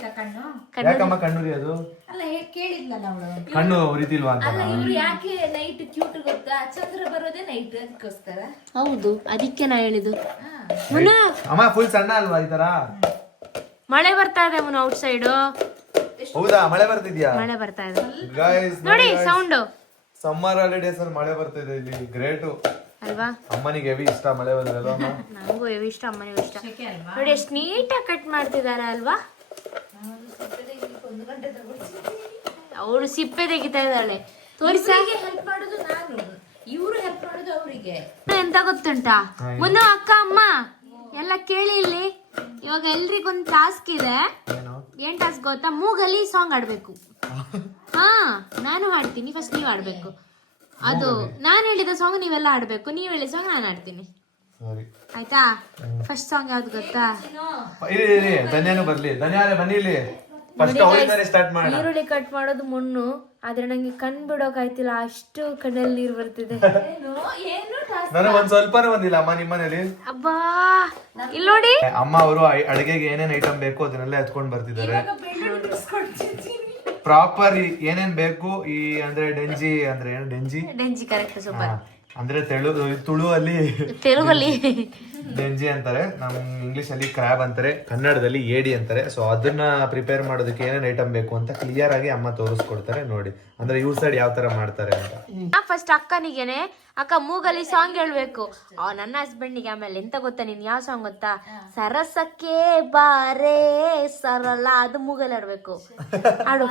ಯಾಕಮ್ಮ ಕಣ್ಣುರಿ ಅದು ಕಣ್ಣು ಉರಿತಿಲ್ವಾ ಅಂತ. ಇವ್ರು ಯಾಕೆ ನೈಟ್ ಕ್ಯೂಟ್ ಗೊತ್ತಾ? ಚಂದ್ರ ಬರೋದೇ ನೈಟ್, ಅದಕ್ಕೋಸ್ಕರ. ಹೌದು, ಅದಕ್ಕೆ ನಾ ಹೇಳಿದ್ದು. ಅಮ್ಮ ಫುಲ್ ಸಣ್ಣ ಅಲ್ವಾ ಈ ತರ? ಮಳೆ ಬರ್ತಾ ಇದೆ ಮುನ್ನ ಔಟ್ ಸೈಡ್. ಹೌದಾ? ಮಳೆ ಬರ್ತಿದ್ಯಾ? ಮಳೆ ಬರ್ತಾ ಇದೆ ನೋಡಿ ಸೌಂಡ್. ಸಮ್ಮರ್ ಹಾಲಿಡೇಸ್ ಅಲ್ಲಿ ಮಳೆ ಬರ್ತಿದೆ ಇಲ್ಲಿ. ಗ್ರೇಟು ಅಲ್ವಾ? ಅಮ್ಮನಿಗೆ ಹೆವಿ ಇಷ್ಟ ಮಳೆ ಬಂದ್ರೆ. ನನಗೂ ಹೆವಿ ಇಷ್ಟ, ಅಮ್ಮನಿಗೂ ಇಷ್ಟ. ನೋಡಿ ಎಷ್ಟು ನೀಟಾಗಿ ಕಟ್ ಮಾಡ್ತಿದ್ದಾರೆ ಅಲ್ವಾ? ಅವಳು ಸಿಪ್ಪೆ ತೆಗಿತಾ ಇದ್ದಾಳೆ. ತೋರಿಸ ಹೆಲ್ಪ್ ಮಾಡೋದು ನಾನು, ಇವರು ಹೆಲ್ಪ್ ಮಾಡೋದು ಅವರಿಗೆ. ಎಂತ ಗೊತ್ತುಂಟಾ ಮುನ್ನ ಅಕ್ಕ ಅಮ್ಮ ಎಲ್ಲ ಕೇಳಿ ಇಲ್ಲಿ. ಇವಾಗ ಎಲ್ರಿಗೊಂದು ಟಾಸ್ಕ್ ಇದೆ. ಏನ್ ಟಾಸ್ಕ್ ಗೊತ್ತಾ? ಮೂಗಲ್ಲಿ ಸಾಂಗ್ ಆಡ್ಬೇಕು. ಹಾ, ನಾನು ಹಾಡ್ತೀನಿ, ಫಸ್ಟ್ ನೀವ್ ಆಡ್ಬೇಕು. ಅದು ನಾನು ಹೇಳಿದ ಸಾಂಗ್ ನೀವೆಲ್ಲ ಆಡ್ಬೇಕು, ನೀವ್ ಹೇಳಿದ ಸಾಂಗ್ ನಾನು ಆಡ್ತೀನಿ, ಆಯ್ತಾ? ಫಸ್ಟ್ ಸಾಂಗ್ ಯಾವ್ದು ಗೊತ್ತಾ? ಧನ್ಯನು ಬರ್ಲಿ. ಧನ್ಯಾರೇ ಬನ್ನಿ ಇಲ್ಲಿ. ಈರುಳ್ಳಿ ಕಟ್ ಮಾಡೋದು ಮುನ್ನು, ಆದ್ರೆ ನಂಗೆ ಕಣ್ ಬಿಡೋಕ್ ಆಯ್ತಿಲ್ಲ, ಅಷ್ಟು ಕಣ್ಣಲ್ಲಿ ನೀರು ಬರ್ತಿದೆ. ನನಗೆ ಒಂದ್ ಸ್ವಲ್ಪನೂ ಬಂದಿಲ್ಲ ಅಮ್ಮ ನಿಮ್ಮ ಮನೇಲಿ. ಅಬ್ಬಾ, ಇಲ್ಲಿ ನೋಡಿ ಅಮ್ಮ ಅವರು ಅಡಿಗೆಗೆ ಏನೇನ್ ಐಟಮ್ ಬೇಕು ಅದನ್ನೆಲ್ಲ ಎತ್ಕೊಂಡ್ ಬರ್ತಿದ್ದಾರೆ. ಪ್ರಾಪರ್ ಏನೇನ್ ಬೇಕು ಈ ಅಂದ್ರೆ ಡೆಂಜಿ ಅಂದ್ರೆ ಏನು ಡೆಂಜಿ ಕರೆಕ್ಟ್, ಸೂಪರ್. ಅಂದ್ರೆ ತುಳುವಲ್ಲಿ ತೆಲುಗಲ್ಲಿ ಡೆಂಜಿ ಅಂತಾರೆ, ನಮ್ ಇಂಗ್ಲಿಷ್ ಅಲ್ಲಿ ಕ್ರಾಬ್ ಅಂತಾರೆ, ಕನ್ನಡದಲ್ಲಿ ಏಡಿ ಅಂತಾರೆ. ಸೊ ಅದನ್ನ ಪ್ರಿಪೇರ್ ಮಾಡೋದಕ್ಕೆ ಏನೇನ್ ಐಟಮ್ ಬೇಕು ಅಂತ ಕ್ಲಿಯರ್ ಆಗಿ ಅಮ್ಮ ತೋರಿಸ್ಕೊಡ್ತಾರೆ ನೋಡಿ. ಅಂದ್ರೆ ಇವ್ರ ಸೈಡ್ ಯಾವ ತರ ಮಾಡ್ತಾರೆ ಅಂತ. ಫಸ್ಟ್ ಅಕ್ಕನಿಗೆನೆ, ಅಕ್ಕ ಮೂಗಲ್ಲಿ ಸಾಂಗ್ ಹೇಳ್ಬೇಕು. ನನ್ನ ಹಸ್ಬೆಂಡಿಗೆ ಆಮೇಲೆ ಎಂತ ಗೊತ್ತಾ, ನೀನ್ ಯಾವ ಸಾಂಗ್ ಗೊತ್ತಾ? ಸರಸಕ್ಕೆ ಬಾರೇ ಸರಳ, ಅದು ಮೂಗಲ್ಲಿ ಆಡ್ಬೇಕು. ಹಾಡು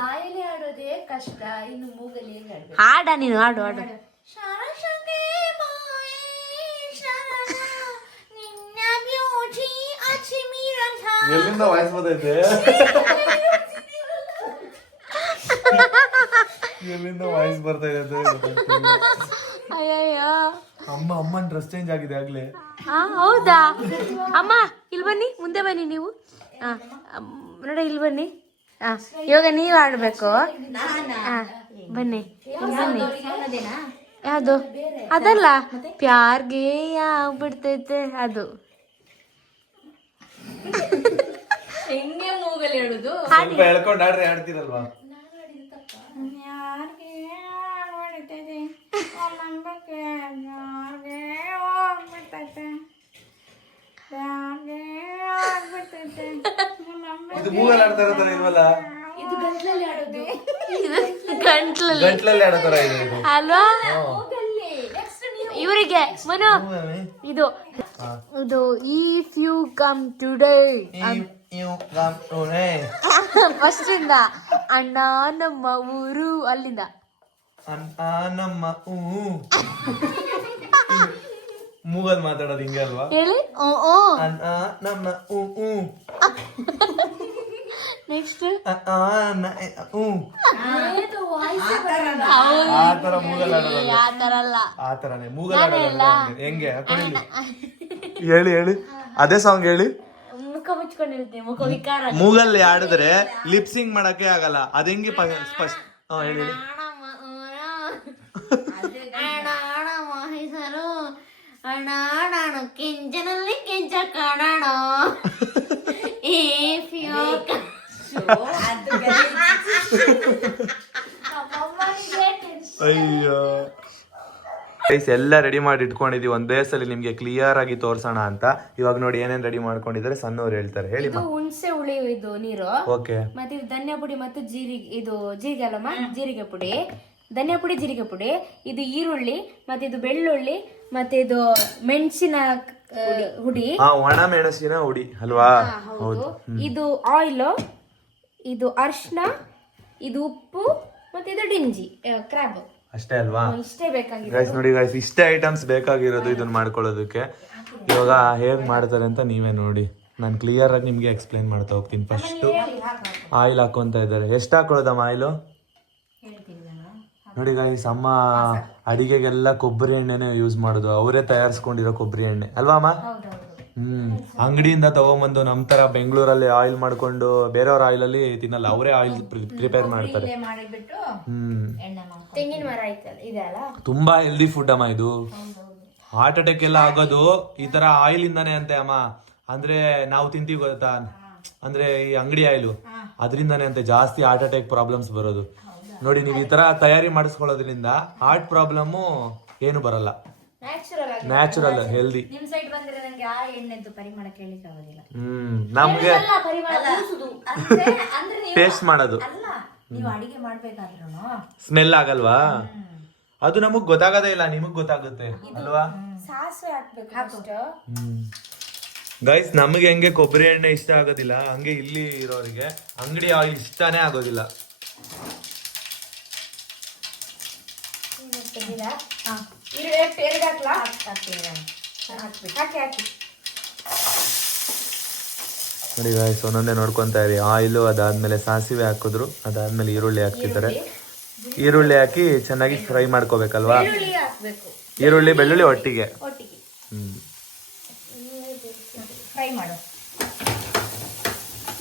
ಆಡೋದೇ ಕಷ್ಟ, ಇನ್ನು ಮೂಗಲ್ಲಿ ಹಾಡ ನೀನು ಹಾಡು ಹಾಡು. ಎಲ್ಲಿಂದ ವಾಯ್ಸ್ ಬಂದೈತೆ? ಎಲ್ಲಿಂದ ವಾಯ್ಸ್ ಬರ್ತಾ ಇದೆ? ಅಯ್ಯಯ್ಯೋ, ಅಮ್ಮನ್ ಡ್ರೆಸ್ ಚೇಂಜ್ ಆಗಿದೆ ಆಗ್ಲೇ. ಹೌದಾ? ಅಮ್ಮ ಇಲ್ಲಿ ಬನ್ನಿ, ಮುಂದೆ ಬನ್ನಿ ನೀವು. ನೋಡ ಇಲ್ಲಿ ಬನ್ನಿ. ಇವಾಗ ನೀವ್ ಆಡ್ಬೇಕು. ಬನ್ನಿ ಬನ್ನಿ. ಯಾವ್ದು? ಅದಲ್ಲ, ಪ್ಯಾರ್ಗೆ ಆಗ್ಬಿಡ್ತೈತೆ ಅದು. ಹೆಂಗೆ ಮೂಗಲ್ಲಿ ಹೇಳುದು? ಹೇಳ್ಕೊಂಡು ಆಡ್ರಿ, ಆಡ್ತೀರಲ್ವಾ? ಇದು ಮೂಗಲ್ಲಿ ಆಡ್ತಾ ಇರೋ ತರ ಇಲ್ವಲ್ಲ? ಇದು ಗಂಟ್ಲಲ್ಲಿ ಆಡೋದು. ಗಂಟ್ಲಲ್ಲಿ ಆಡೋ ತರ ಇದೆ ಅಲ್ವಾ? ಇವರಿಗೆ ಮನು ಇದು ಇದು if you come today first ಇಂದ ಅಣ್ಣ ನಮ್ಮ ಊರು ಅಲ್ಲಿಂದ ನಮ್ಮ ಮೂಗಲ್ ಮಾತಾಡೋದು ಹಿಂಗೆ ಅಲ್ವಾ? ಹೇಳಿ ನಮ್ಮ ನೆಕ್ಸ್ಟ್ ಆತರ ಮೂಗಲ್ ಆಡೋದಲ್ಲ, ಆತರ ಅಲ್ಲ, ಆತರನೇ ಮೂಗಲ್ ಆಡೋದಲ್ಲ. ಹೆಂಗೆ ಹಾಕೊಳ್ಳಿ ಹೇಳಿ ಹೇಳಿ ಅದೇ ಸಾಂಗ್ ಹೇಳಿ. ಮುಖ ಮುಚ್ಕೊಂಡಿರ್ತೀನಿ, ಮುಖ ವಿಕಾರ. ಮೂಗಲ್ ಆಡಿದ್ರೆ ಲಿಪ್ಸಿಂಗ್ ಮಾಡಕ್ಕೆ ಆಗಲ್ಲ. ಅದ ಹೆಂಗೆ ಸ್ಪಷ್ಟ ಹೇಳಿ ಹೇಳಿ. ಹೆಸರು ಅಣ್ಣಾಣ ಕೆಂಚನಲ್ಲಿ ಕೆಂಚ ಕಾಣಾಣ ಅಯ್ಯೋ ಎಲ್ಲ ರೆಡಿ ಮಾಡಿ ಇಟ್ಕೊಂಡಿದೀವಿ. ಒಂದೇ ಸಲ ನಿಮ್ಗೆ ಕ್ಲಿಯರ್ ಆಗಿ ತೋರ್ಸೋಣ ಅಂತ. ಇವಾಗ ನೋಡಿ ಏನೇನ್ ರೆಡಿ ಮಾಡ್ಕೊಂಡಿದ್ದಾರೆ ಸಣ್ಣವ್ರು ಹೇಳ್ತಾರೆ. ಹೇಳಿ. ಹುಣಸೆ ಹುಳಿ ಇದು ನೀರು, ಓಕೆ. ಮತ್ತೆ ಇದು ಧನ್ಯ ಪುಡಿ ಮತ್ತು ಜೀರಿಗೆ ಅಲ್ಲಮ್ಮ, ಜೀರಿಗೆ ಪುಡಿ, ಧನ್ಯ ಪುಡಿ, ಜೀರಿಗೆ ಪುಡಿ, ಇದು ಈರುಳ್ಳಿ, ಮತ್ತೆ ಇದು ಬೆಳ್ಳುಳ್ಳಿ, ಮತ್ತೆ ಇದು ಮೆಣಸಿನ ಹುಡಿ, ಒಣ ಮೆಣಸಿನ ಹುಡಿ ಅಲ್ವಾ? ಹೌದು. ಇದು ಆಯಿಲ್, ಇದು ಅರ್ಶಿನ, ಇದು ಉಪ್ಪು, ಮತ್ತೆ ಇದು ಡಿಂಜಿ ಕ್ರಾಬ್. ಅಷ್ಟೇ ಅಲ್ವಾ? ಇಷ್ಟೇ ಬೇಕಾಗಿದೆ ಗೈಸ್. ನೋಡಿ ಗೈಸ್, ಇಷ್ಟೇ ಐಟಮ್ಸ್ ಬೇಕಾಗಿರೋದು ಇದನ್ನ ಮಾಡ್ಕೊಳ್ಳೋದಕ್ಕೆ. ಇವಾಗ ಹೇಗ್ ಮಾಡ್ತಾರೆ ಅಂತ ನೀವೇ ನೋಡಿ. ನಾನು ಕ್ಲಿಯರ್ ಆಗಿ ನಿಮ್ಗೆ ಎಕ್ಸ್ಪ್ಲೈನ್ ಮಾಡ್ತಾ ಹೋಗ್ತೀನಿ. ಫಸ್ಟ್ ಆಯಿಲ್ ಹಾಕೊಂತ ಇದ್ದಾರೆ. ಎಷ್ಟು ಹಾಕೊಳ್ಳೋದಮ್ಮ ಆಯಿಲು? ನೋಡಿ ಗೈಸ್, ಅಮ್ಮ ಅಡಿಗೆಗೆಲ್ಲ ಕೊಬ್ಬರಿ ಎಣ್ಣೆನೇ ಯೂಸ್ ಮಾಡೋದು. ಅವರೇ ತಯಾರಿಸ್ಕೊಂಡಿರೋ ಕೊಬ್ಬರಿ ಎಣ್ಣೆ ಅಲ್ವಾ ಅಮ್ಮ? ಅಂಗಡಿಯಿಂದ ತಗೊಂಬಂದು ನಮ್ ತರ ಬೆಂಗಳೂರಲ್ಲಿ ಆಯಿಲ್ ಮಾಡ್ಕೊಂಡು ಬೇರೆಯವ್ರ ಆಯಿಲ್ ಅಲ್ಲಿ ತಿನ್ನಲ್ಲ. ಅವರೇ ಆಯಿಲ್ ಪ್ರಿಪೇರ್ ಮಾಡ್ತಾರೆ. ತೆಂಗಿನ ಮರ ಇದೆ ಅಲ್ಲ, ತುಂಬಾ ಹೆಲ್ದಿ ಫುಡ್ ಅಮ್ಮ ಇದು. ಹಾರ್ಟ್ ಅಟ್ಯಾಕ್ ಎಲ್ಲ ಆಗೋದು ಈ ತರ ಆಯಿಲ್ ಇಂದಾನೆ ಅಂತೆ ಅಮ್ಮ. ಅಂದ್ರೆ ನಾವು ತಿಂತೀವಿ ಗೊತ್ತಾ, ಅಂದ್ರೆ ಈ ಅಂಗಡಿ ಆಯಿಲು, ಅದರಿಂದಾನೆ ಅಂತೆ ಜಾಸ್ತಿ ಹಾರ್ಟ್ ಅಟ್ಯಾಕ್ ಪ್ರಾಬ್ಲಮ್ಸ್ ಬರೋದು. ನೋಡಿ, ನೀವು ಈ ತರ ತಯಾರಿ ಮಾಡಿಸ್ಕೊಳ್ಳೋದ್ರಿಂದ ಹಾರ್ಟ್ ಪ್ರಾಬ್ಲಮ್ ಏನು ಬರಲ್ಲ. Natural healthy. ನಿಮ್ ಸೈಡ್ ಬಂದ್ರೆ ನಂಗೆ ಆ ಎಣ್ಣೆದ್ದು ಪರಿಮಳ ಕೇಳಿಕ್ಕೆ ಆಗೋದಿಲ್ಲ. ನಮ್ಗೆ ಟೇಸ್ಟ್ ಮಾಡೋದು ಅಲ್ಲ, ನೀವು ಅಡಿಗೆ ಮಾಡ್ಬೇಕಾದ್ರೂ ಸ್ಮೆಲ್ ಆಗಲ್ವಾ? ಅದು ನಮಗ್ ಗೊತ್ತಾಗದೇ ಇಲ್ಲ, ನಿಮಗ್ ಗೊತ್ತಾಗುತ್ತೆ ಅಲ್ವಾ? ಸಾಸಿವೆ ಹಾಕ್ಬೇಕು. ಗೈಸ್, ನಮಗೆ ಹೆಂಗೆ ಕೊಬ್ಬರಿ ಎಣ್ಣೆ ಇಷ್ಟ ಆಗೋದಿಲ್ಲ, ಹಂಗೆ ಇಲ್ಲಿ ಇರೋರಿಗೆ ಅಂಗಡಿ ಆಯಿಲ್ ಇಷ್ಟನೇ ಆಗೋದಿಲ್ಲ. ನೋಡಿ ಗೈಸ್, ಒಂದೊಂದೇ ನೋಡ್ಕೊಂತಾ ಇರಿ. ಆಯಿಲು, ಅದಾದ್ಮೇಲೆ ಸಾಸಿವೆ ಹಾಕಿದ್ರು, ಅದಾದ್ಮೇಲೆ ಈರುಳ್ಳಿ ಹಾಕ್ತಿದ್ದಾರೆ. ಈರುಳ್ಳಿ ಹಾಕಿ ಚೆನ್ನಾಗಿ ಫ್ರೈ ಮಾಡ್ಕೋಬೇಕಲ್ವಾ? ಈರುಳ್ಳಿ ಬೆಳ್ಳುಳ್ಳಿ ಒಟ್ಟಿಗೆ. ಫ್ರೈ ಮಾಡು.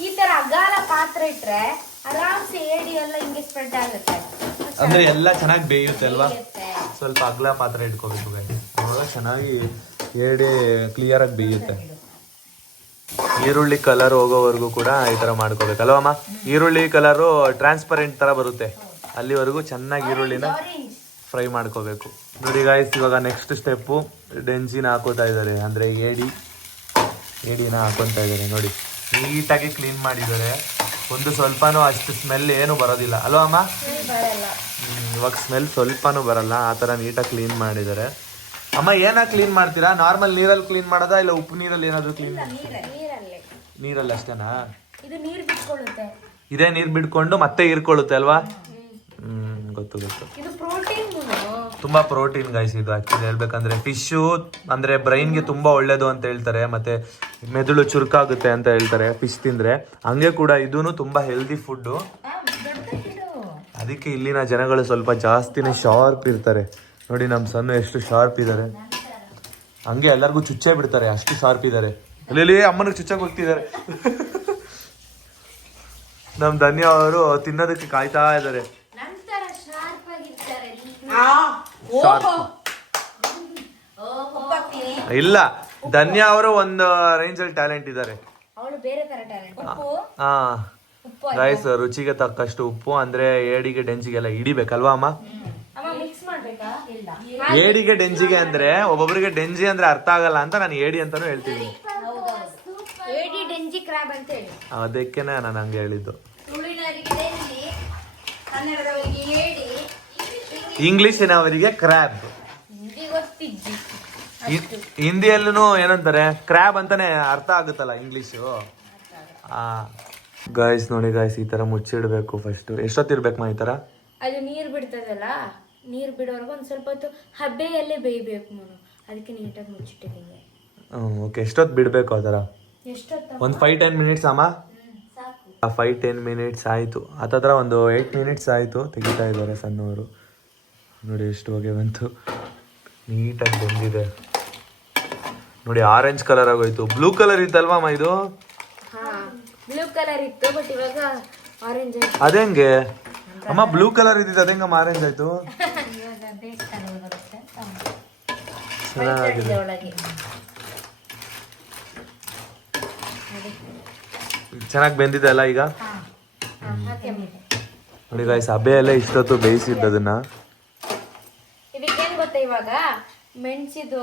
ಈ ತರ ಅಗಾಲ ಪಾತ್ರೆ ಇಟ್ರೆ ಆರಾಮ್ಸೆ ಏಡಿ ಎಲ್ಲ ಹಿಂಗೆ ಸ್ಪ್ರೆಡ್ ಆಗುತ್ತೆ. ಅಂದ್ರೆ ಎಲ್ಲ ಚೆನ್ನಾಗಿ ಬೇಯುತ್ತೆ ಅಲ್ವಾ? ಸ್ವಲ್ಪ ಅಗಲ ಪಾತ್ರೆ ಇಟ್ಕೋಬೇಕು ಗೈಸ್, ಅವಾಗ ಚೆನ್ನಾಗಿ ಏಡಿ ಕ್ಲಿಯರ್ ಆಗಿ ಬೇಯುತ್ತೆ. ಈರುಳ್ಳಿ ಕಲರ್ ಹೋಗೋವರೆಗೂ ಕೂಡ ಈ ತರ ಮಾಡ್ಕೋಬೇಕಲ್ವ ಅಮ್ಮ? ಈರುಳ್ಳಿ ಕಲರು ಟ್ರಾನ್ಸ್ಪರೆಂಟ್ ತರ ಬರುತ್ತೆ, ಅಲ್ಲಿವರೆಗೂ ಚೆನ್ನಾಗಿ ಈರುಳ್ಳಿನ ಫ್ರೈ ಮಾಡ್ಕೋಬೇಕು. ನೋಡಿ ಗಾಯ್ಸ್, ಇವಾಗ ನೆಕ್ಸ್ಟ್ ಸ್ಟೆಪ್ಪು ಡೆಂಜಿನ ಹಾಕೋತಾ ಇದ್ದಾರೆ. ಅಂದ್ರೆ ಏಡಿನ ಹಾಕೋತಾ ಇದ್ದಾರೆ. ನೋಡಿ, ನೀಟಾಗಿ ಕ್ಲೀನ್ ಮಾಡಿದ್ದಾರೆ. ಒಂದು ಸ್ವಲ್ಪನೂ ಅಷ್ಟು ಸ್ಮೆಲ್ ಏನು ಬರೋದಿಲ್ಲ ಅಲ್ವಾ ಅಮ್ಮ? ಇವಾಗ ಸ್ಮೆಲ್ ಸ್ವಲ್ಪನೂ ಬರಲ್ಲ, ಆ ಥರ ನೀಟಾಗಿ ಕ್ಲೀನ್ ಮಾಡಿದ್ದಾರೆ. ಅಮ್ಮ ಏನಾಗಿ ಕ್ಲೀನ್ ಮಾಡ್ತೀರಾ? ನಾರ್ಮಲ್ ನೀರಲ್ಲಿ ಕ್ಲೀನ್ ಮಾಡೋದಾ ಇಲ್ಲ ಉಪ್ಪು ನೀರಲ್ಲಿ ಏನಾದರೂ ಕ್ಲೀನ್ ಮಾಡ್ತೀರಾ? ನೀರಲ್ಲಿ ಅಷ್ಟೇನಾ? ಇದು ನೀರು ಬಿಟ್ಕೊಳ್ಳುತ್ತೆ. ಇದೇ ನೀರು ಬಿಟ್ಕೊಂಡು ಮತ್ತೆ ಹೀರ್ಕೊಳ್ಳುತ್ತೆ ಅಲ್ವಾ? ಗೊತ್ತು. ಇದು ಪ್ರೋಟೀನ್, ತುಂಬಾ ಪ್ರೋಟೀನ್ ಗೈಸ್ ಇದು. ಆಕ್ಚುಲಿ ಹೇಳ್ಬೇಕಂದ್ರೆ ಫಿಶು ಅಂದ್ರೆ ಬ್ರೈನ್ಗೆ ತುಂಬಾ ಒಳ್ಳೇದು ಅಂತ ಹೇಳ್ತಾರೆ, ಮತ್ತೆ ಮೆದುಳು ಚುರುಕಾಗುತ್ತೆ ಅಂತ ಹೇಳ್ತಾರೆ ಫಿಶ್ ತಿಂದ್ರೆ. ಹಂಗೆ ಕೂಡ ಇದೂನು ತುಂಬಾ ಹೆಲ್ದಿ ಫುಡ್ಡು. ಅದಕ್ಕೆ ಇಲ್ಲಿನ ಜನಗಳು ಸ್ವಲ್ಪ ಜಾಸ್ತಿನೇ ಶಾರ್ಪ್ ಇರ್ತಾರೆ. ನೋಡಿ, ನಮ್ಮ ಸಣ್ಣ ಎಷ್ಟು ಶಾರ್ಪ್ ಇದ್ದಾರೆ, ಹಂಗೆ ಎಲ್ಲರಿಗೂ ಚುಚ್ಚೇ ಬಿಡ್ತಾರೆ, ಅಷ್ಟು ಶಾರ್ಪ್ ಇದ್ದಾರೆ. ಅಲ್ಲಿ ಅಮ್ಮನಿಗೆ ಚುಚ್ಚಕ್ಕೆ ಹೋಗ್ತಿದ್ದಾರೆ. ನಮ್ ಧನ್ಯ ಅವರು ತಿನ್ನೋದಕ್ಕೆ ಕಾಯ್ತಾ ಇದ್ದಾರೆ. ಇಲ್ಲ, ಧನ್ಯ ಅವರು ಒಂದು ರೇಂಜ್ ಅಲ್ಲಿ ಟ್ಯಾಲೆಂಟ್ ಇದ್ದಾರೆ. ರೈಸ್ ರುಚಿಗೆ ತಕ್ಕಷ್ಟು ಉಪ್ಪು, ಅಂದ್ರೆ ಏಡಿಗೆ ಡೆಂಜಿಗೆಲ್ಲ ಹಿಡಿಬೇಕಲ್ವಾ ಅಮ್ಮ? ಏಡಿಗೆ ಡೆಂಜಿಗೆ ಅಂದ್ರೆ ಒಬ್ಬೊಬ್ಬರಿಗೆ ಡೆಂಜಿ ಅಂದ್ರೆ ಅರ್ಥ ಆಗಲ್ಲ ಅಂತ ನಾನು ಏಡಿ ಅಂತಾನು ಹೇಳ್ತೀನಿ. ಅದಕ್ಕೇನೆ ನಾನು ಹಂಗೆ ಹೇಳಿದ್ದು. ಇಂಗ್ಲಿಷಿನವರಿಗೆ ಕ್ರ್ಯಾಬ್. ಇಜ್ಜಿ. ಹಿಂದಿಯಲ್ಲೂ ಏನಂತಾರೆ ಕ್ರ್ಯಾಬ್ ಅಂತಾನೆ ಅರ್ಥ ಆಗುತ್ತಲ್ಲ ಇಂಗ್ಲಿಷು. ಗಾಯ್ಸ್ ನೋಡಿ ಗಾಯ್ಸ್, ಈ ತರ ಮುಚ್ಚಿಡ್ಬೇಕು ಫಸ್ಟ್. ಎಷ್ಟೊತ್ತಿರ್ಬೇಕು ಈ ತರ? ಅದು ನೀರು ಬಿಡ್ತದಲ್ಲ, ನೀರು ಬಿಡೋರ್ಗು ಒಂದ್ ಸ್ವಲ್ಪ ಹೊತ್ತು ಹಬೆಯಲ್ಲೇ ಬೇಯಬೇಕು ಮನು, ಅದಕ್ಕೆ ನೀಟಾಗಿ ಮುಚ್ಚಿಟ್ಟಿದ್ದೀನಿ. ಓಕೆ, ಎಷ್ಟೊತ್ತು ಬಿಡ್ಬೇಕು ಆ ಥರ? ಎಷ್ಟೊತ್ತ? ಒಂದು 5-10 ಮಿನಿಟ್ಸ್ ಅಮ್ಮ. ಸಾಕು. 5-10 ಮಿನಿಟ್ಸ್ ಆಯಿತು. ಹತ್ತತ್ರ ಒಂದು 8 ಮಿನಿಟ್ಸ್ ಆಯಿತು. ತೆಗಿತಾ ಇದ್ದಾರೆ ಸಣ್ಣವರು. ನೋಡಿ ಎಷ್ಟು ಹೊಗೆ ಬಂತು, ನೀಟಾಗಿ ಬಂದಿದೆ ನೋಡಿ. ಆರೆಂಜ್ ಕಲರ್ ಆಗೋಯ್ತು. ಬ್ಲೂ ಕಲರ್ ಇತ್ತಲ್ವಾ ಅಮ್ಮ ಇದು? ಹಾ, ಬ್ಲೂ ಕಲರ್ ಇತ್ತು, ಬಟ್ ಇವಾಗ ಆರೆಂಜ್. ಅದೇಂಗೆ ಅಮ್ಮ ಬ್ಲೂ ಕಲರ್ ಇದ್ದಿದ್ದು ಅದೇಂಗಮ್ಮ ಆರೆಂಜ್ ಆಯ್ತು? ಚೆನ್ನಾಗಿದೆ. ಒಳಗೆ ಚೆನ್ನಾಗಿ ಬೆಂದಿದೆ ಅಲ್ಲ ಈಗ? ನೋಡಿ ಗಾಯ್ಸ್, ಹಬೆಯಲ್ಲೇ ಇಷ್ಟೊತ್ತು ಬೇಯಿಸಿದ್ದು ಅದನ್ನ. ಇದಕ್ಕೇನ್ ಗೊತ್ತಾ, ಇವಾಗ ಮೆಣಸಿದು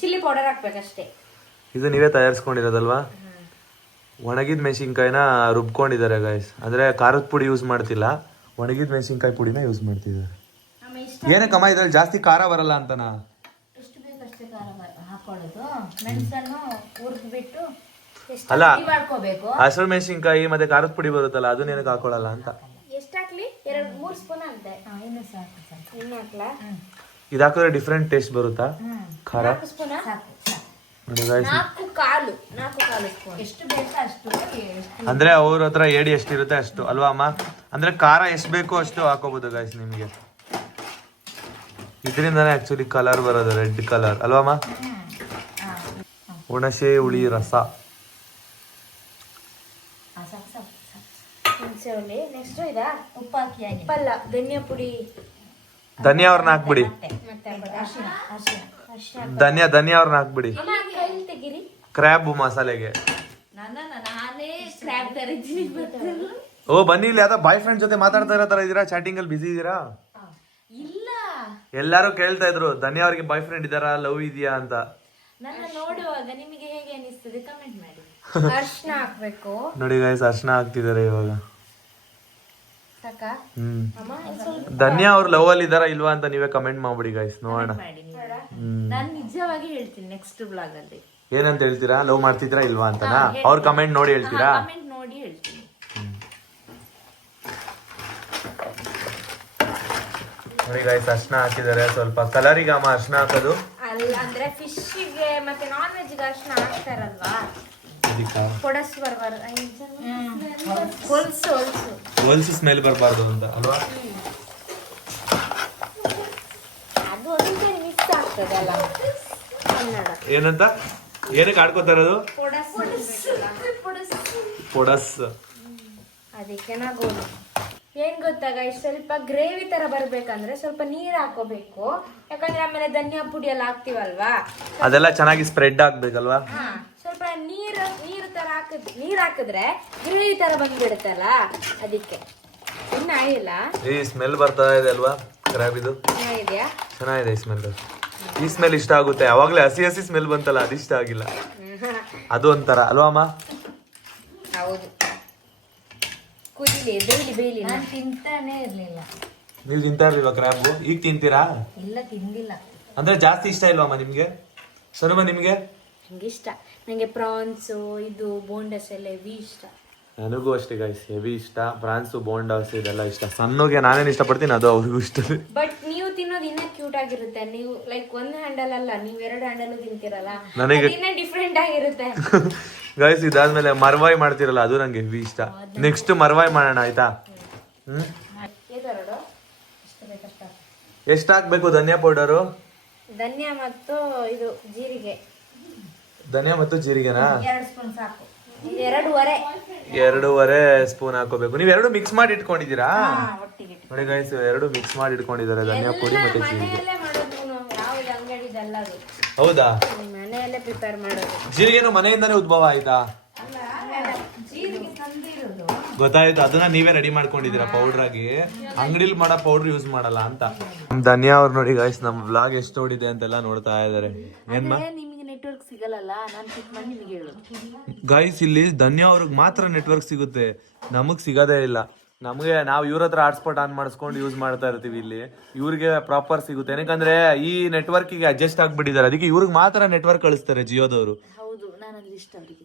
ಚಿಲ್ಲಿ ಪೌಡರ್ ಹಾಕ್ಬೇಕಷ್ಟೇ. ಇದು ನೀವೇ ತಯಾರಿಸ್ಕೊಂಡಿರೋದಲ್ವಾ? ಒಣಗಿದ ಮೆಣಸಿನ್ಕಾಯಿನ ರುಬ್ಕೊಂಡಿದ್ದಾರೆ ಗಾಯ್ಸ್. ಅಂದ್ರೆ ಖಾರದ ಪುಡಿ ಯೂಸ್ ಮಾಡ್ತಿಲ್ಲ, ಒಣಗಿದ ಮೆಣಸಿನ್ಕಾಯಿ ಪುಡಿನ ಯೂಸ್ ಮಾಡ್ತಿದ್ದಾರೆ. ಏನಕ್ಕಮ್ಮ ಇದ್ರಲ್ಲಿ ಜಾಸ್ತಿ ಖಾರ ಬರಲ್ಲ ಅಂತನಾ? ಎಷ್ಟು ಬೇಕಷ್ಟೇ ಖಾರ ಹಾಕೊಳ್ಳೋದು. ಮೆಣಸನ್ನು ಹುರಿದ್ಬಿಟ್ಟು ಅಲ್ಲ, ಮಾಡ್ಕೋಬೇಕು. ಹಸಿರು ಮೆಣಸಿನ್ಕಾಯಿ ಮತ್ತೆ ಖಾರದ ಪುಡಿ ಬರುತ್ತಲ್ಲ, ಅದನ್ನ ಏನಕ್ಕೆ ಹಾಕೊಳ್ಳಲ್ಲ ಅಂತ. ಎಷ್ಟು ಹಾಕ್ಲಿ? 2-3 ಸ್ಪೂನ್ ಹಾಕ್ದೆ. ಇನ್ನು ಸಾಕು ಸಾಕು. ಇನ್ನು ಹಾಕ್ಲಾ? ಇದು ಹಾಕಿದ್ರೆ ಡಿಫ್ರೆಂಟ್ ಟೇಸ್ಟ್ ಬರುತ್ತಾ ಖಾರ? 4 ಸ್ಪೂನ್. ಸಾಕು ಸಾಕು. ನೋಡಿ ಗಾಯ್ಸ್, 4 ಸ್ಪೂನ್. ಎಷ್ಟು ಬೇಕೋ ಅಷ್ಟು. ಎಷ್ಟು ಅಂದ್ರೆ ಅವ್ರ ಹತ್ರ ಏಡಿ ಎಷ್ಟಿರುತ್ತೆ ಅಷ್ಟು ಅಲ್ವಾ ಅಮ್ಮ? ಅಂದ್ರೆ ಖಾರ ಎಷ್ಟು ಬೇಕೋ ಅಷ್ಟು ಹಾಕೋಬಹುದು ಗಾಯ್ಸ್ ನಿಮಗೆ. ಇದರಿಂದಾನೇ ಆಕ್ಚುಲಿ ಕಲರ್ ಬರೋದು, ರೆಡ್ ಕಲರ್ ಅಲ್ವಮ್ಮ? ಹುಣಸೆ ಹುಳಿ ರಸ. ಸಾಕು ಸಾಕು ಸಾಕು. ಹುಣಸೆ ಹುಳಿ. ನೆಕ್ಸ್ಟ್ ಇದಾ ಉಪ್ಪು ಹಾಕಿ ಆಗಿದೆ. ಉಪ್ಪಲ್ಲ, ಧನಿಯಾ ಪುಡಿ. ಧನಿಯಾ ಅವ್ರನ್ನ ಹಾಕ್ಬಿಡಿ. ಮತ್ತೆ ಅರಿಶಿನ ಅರಿಶಿನ. ಧನಿಯಾ ಅವ್ರನ್ನ ಹಾಕ್ಬಿಡಿ. ಕೈಲಿ ತೆಗಿರಿ. ಕ್ರ್ಯಾಬ್ ಮಸಾಲೆಗೆ. ನಾನೇ ಸ್ಕ್ರ್ಯಾಪ್ ತರಿದ್ದೀನಿ. ಓ ಬನ್ನಿ, ಇಲ್ಲಿ ಯಾವ್ದೋ ಬಾಯ್ ಫ್ರೆಂಡ್ ಜೊತೆ ಮಾತಾಡ್ತಾ ಇರೋ ತರ ಇದೀರಾ? ಚಾಟಿಂಗ್ ಅಲ್ಲಿ ಬಿಸಿ ಇದೀರಾ? ಇಲ್ಲ, ಎಲ್ಲಾರು ಕೇಳ್ತಾ ಇದ್ರು ಧನ್ಯಾ ಅವ್ರಿಗೆ ಬಾಯ್ ಫ್ರೆಂಡ್ ಇದಾರಾ, ಲವ್ ಇದೆಯಾ ಅಂತ. ನನ್ನ ನೋಡುವಾಗ ನಿಮಗೆ ಹೇಗೆ ಅನಿಸ್ತದೆ ಕಮೆಂಟ್ ಮಾಡಿ. ಅರ್ಶನ ಹಾಕ್ಬೇಕು. ನೋಡಿ ಗಾಯ್ಸ್, ಅರ್ಶನ ಹಾಕ್ತಿದಾರೆ ಇವಾಗ. ಸಾಕಾ ಹ್ಮ್. ಅಮ್ಮ? ಇದ್ ಸ್ವಲ್ಪ ಧನ್ಯಾ ಅವ್ರು ಲವ್ ಅಲ್ಲಿ ಇದಾರಾ ಇಲ್ವಾ ಅಂತ ನೀವೇ ಕಮೆಂಟ್ ಮಾಡ್ಬಿಡಿ ಗಾಯ್ಸ್, ನೋಡೋಣ. ಮಾಡಿ ನೀವು. ನಾನು ನಿಜವಾಗಿ ಹೇಳ್ತೀನಿ ನೆಕ್ಸ್ಟ್ ಬ್ಲಾಗ್ ಅಲ್ಲಿ. ಏನಂತ ಹೇಳ್ತೀರಾ? ಲವ್ ಮಾಡ್ತಿದ್ರಾ ಇಲ್ವಾ ಅಂತನಾ? ಅವ್ರ ಕಮೆಂಟ್ ನೋಡಿ ಹೇಳ್ತೀರಾ? ಕಮೆಂಟ್ ನೋಡಿ ಹೇಳ್ತೀನಿ. ನೋಡಿ ಗಾಯ್ಸ್, ಅರ್ಶನ ಹಾಕಿದ್ದಾರೆ. ಸ್ವಲ್ಪ ಕಲರಿಗೆ ಅಮ್ಮ ಅರ್ಶನ ಹಾಕೋದು. ಅಲ್ಲ, ಅಂದ್ರೆ ಫಿಶ್ಗೆ ಮತ್ತೆ ನಾನ್ ವೆಜ್ಗೆ ಅರ್ಶನ ಹಾಕ್ತಾರಲ್ವಾ, ಇದಕ್ಕೆ ಕೊಡಸ್ ಬರ್ಬಾರ್ದು. ಹೊಲ್ಸು ಹೊಲ್ಸು ಹೊಲ್ಸು ಸ್ಮೆಲ್ ಬರಬಾರ್ದು ಅಂತ ಅಲ್ವಾ? ಅದು ಒಂದೇ ಮಿಕ್ಸ್ ಆಗ್ತದಲ್ಲ ಕನ್ನಡ. ಏನಂತ ಏನಕ್ಕೆ ಆಡ್ಕೋತಾ ಇರೋದು? ಕೊಡಸ್ ಪೊಡಸ್. ಅದಕ್ಕೆ ನಾಗೋದು. ಏನ್ ಗೊತ್ತಾಗ, ಇಷ್ಟು ಸ್ವಲ್ಪ ಗ್ರೇವಿ ತರ ಬರ್ಬೇಕಂದ್ರೆ ಸ್ವಲ್ಪ ನೀರ್ ಹಾಕೋಬೇಕು. ಯಾಕಂದ್ರೆ ಆಮೇಲೆ ಧನಿಯಾ ಪುಡಿ ಎಲ್ಲ ಹಾಕ್ತಿವಲ್ವಾ, ಅದೆಲ್ಲ ಚೆನ್ನಾಗಿ ಸ್ಪ್ರೆಡ್ ಆಗ್ಬೇಕಲ್ವಾ? ಸ್ವಲ್ಪ ನೀರು ತರ ನೀರ್ ಹಾಕಿದ್ರೆ ಗ್ರೇವಿ ತರ ಬಂದ್ಬಿಡುತ್ತಲ್ಲ, ಅದಕ್ಕೆ. ಇನ್ನ ಆಗಿಲ್ಲ. ಈ ಸ್ಮೆಲ್ ಬರ್ತಾ ಇದೆ ಅಲ್ವಾ ಕ್ರ್ಯಾಬ್ ಇದು? ಚೆನ್ನಾಗಿದ್ಯಾ? ಚೆನ್ನಾಗಿದೆ ಈ ಸ್ಮೆಲ್. ಈ ಸ್ಮೆಲ್ ಇಷ್ಟ ಆಗುತ್ತೆ. ಯಾವಾಗ್ಲೇ ಹಸಿ ಹಸಿ ಸ್ಮೆಲ್ ಬಂತಲ್ಲ, ಅದು ಇಷ್ಟ ಆಗಿಲ್ಲ. ಅದು ಒಂಥರ ಅಲ್ವಾ ಅಮ್ಮ? ಹೌದು. ಕುದಿಲಿ, ಬೇಯ್ಲಿ. ನಾನು ತಿಂತಾನೆ ಇರ್ಲಿಲ್ಲ. ನೀವು ತಿಂತಾ ಇರ್ಲಿಲ್ವಾ ಕ್ರ್ಯಾಬು? ಈಗ ತಿಂತೀರಾ? ಇಲ್ಲ ತಿಂದಿಲ್ಲ. ಅಂದ್ರೆ ಜಾಸ್ತಿ ಇಷ್ಟ ಇಲ್ವಮ್ಮ ನಿಮ್ಗೆ? ಸನುಮ ನಿಮ್ಗೆ? ನಂಗೆ ಇಷ್ಟ. ನಂಗೆ ಪ್ರಾನ್ಸು ಇದು ಬೋಂಡಸ್ ಎಲ್ಲ ಹೆವಿ ಇಷ್ಟ. ನನಗೂ ಅಷ್ಟೇ ಗೈಸ್, ಹೆವಿ ಇಷ್ಟ. ಪ್ರಾನ್ಸು ಬೋಂಡಾಸ್ ಇದೆಲ್ಲ ಇಷ್ಟ. ಸಣ್ಣಗೆ ನಾನೇನು ಇಷ್ಟಪಡ್ತೀನಿ ಅದು ಅವ್ರಿಗೂ ಇಷ್ಟ. ಬಟ್ ನೀವು ತಿನ್ನೋದು ಇನ್ನೂ ಕ್ಯೂಟ್ ಆಗಿರುತ್ತೆ. ನೀವು ಲೈಕ್ ಒಂದು ಹ್ಯಾಂಡಲ್ ಅಲ್ಲ, ನೀವು 2 ಹ್ಯಾಂಡಲ್ ತಿಂತೀರಲ್ಲ, ನನಗೆ ಇನ್ನೂ ಡಿಫ್ರೆಂಟ್ ಆಗಿರುತ್ತೆ. ಗೈಸ್ ಇದಾದ್ಮೇಲೆ ಮರ್ವಾಯಿ ಮಾಡ್ತಿರಲ್ಲ, ಅದು ನಂಗೆ ಹೆವಿ ಇಷ್ಟ. ನೆಕ್ಸ್ಟ್ ಮರ್ವಾಯಿ ಮಾಡೋಣ ಆಯ್ತಾ? ಎಷ್ಟು ಹಾಕ್ಬೇಕು ಧನಿಯಾ ಪೌಡರು? ಧನಿಯಾ ಮತ್ತು ಇದು ಜೀರಿಗೆ. ಧನಿಯಾ ಮತ್ತು ಜೀರಿಗೆನಾ? 2 ಸ್ಪೂನ್ ಸಾಕು. 2.5 ಸ್ಪೂನ್ ಹಾಕೋಬೇಕು. ನೀವು 2 ಮಿಕ್ಸ್ ಮಾಡಿ ಇಟ್ಕೊಂಡಿದ್ದೀರಾ? ನೋಡಿ ಗೈಸ್, 2 ಮಿಕ್ಸ್ ಮಾಡಿ ಇಟ್ಕೊಂಡಿದ್ದಾರೆ, ಧನಿಯಾ ಪುಡಿ ಮತ್ತೆ ಜೀರಿಗೆ. ಮನೆಯಲ್ಲೇ ಮಾಡೋದು ಯಾವ್ದು ಅಂಗಡಿದಲ್ಲ ಅದು. ಹೌದಾ? ಮನೆಯಲ್ಲೇ ಪ್ರಿಪೇರ್ ಮಾಡೋದು. ಜೀರಿಗೆನು ಮನೆಯಿಂದಾನೇ ಉದ್ಭವ ಆಯ್ತಾ? ಜೀರಿಗೆ ತಂದಿರೋದು. ಗೊತ್ತಾಯ್ತು, ಅದನ್ನ ನೀವೇ ರೆಡಿ ಮಾಡ್ಕೊಂಡಿದ್ದೀರಾ ಪೌಡರ್ ಆಗಿ. ಅಂಗಡಿಲಿ ಮಾಡೋ ಪೌಡರ್ ಯೂಸ್ ಮಾಡಲ್ಲ ಅಂತ. ಧನಿಯಾ ಅವ್ರು ನೋಡಿ ಗೈಸ್, ನಮ್ ವ್ಲಾಗ್ ಎಷ್ಟು ಓಡಿದೆ ಅಂತೆಲ್ಲ ನೋಡ್ತಾ ಇದಾರೆ. ಏನ್ಮಾ ನಿಮಗೆ ನೆಟ್ವರ್ಕ್ ಸಿಗಲ್ಲ, ನಾನು ಪಿಕ್ ಮಾಡಿ ನಿಮಗೆ ಹೇಳೋದು. ಗೈಸ್, ಇಲ್ಲಿ ಧನ್ಯಾ ಅವ್ರಿಗೆ ಮಾತ್ರ ನೆಟ್ವರ್ಕ್ ಸಿಗುತ್ತೆ, ನಮಗ್ ಸಿಗೋದೇ ಇಲ್ಲ. ನಮಗೆ ನಾವು ಇವ್ರ ಹತ್ರ ಹಾಟ್ಸ್ಪಾಟ್ ಆನ್ ಮಾಡಿಸ್ಕೊಂಡು ಯೂಸ್ ಮಾಡ್ತಾ ಇರ್ತೀವಿ ಇಲ್ಲಿ. ಇವ್ರಿಗೆ ಪ್ರಾಪರ್ ಸಿಗುತ್ತೆ, ಏನಕ್ಕಂದ್ರೆ ಈ ನೆಟ್ವರ್ಕಿಗೆ ಅಡ್ಜಸ್ಟ್ ಆಗ್ಬಿಟ್ಟಿದ್ದಾರೆ, ಅದಕ್ಕೆ ಇವ್ರಿಗೆ ಮಾತ್ರ ನೆಟ್ವರ್ಕ್ ಕಳಿಸ್ತಾರೆ ಜಿಯೋದವರು. ಹೌದು, ನಾನು ಅದ್ರ ಇಷ್ಟ ಅವರಿಗೆ.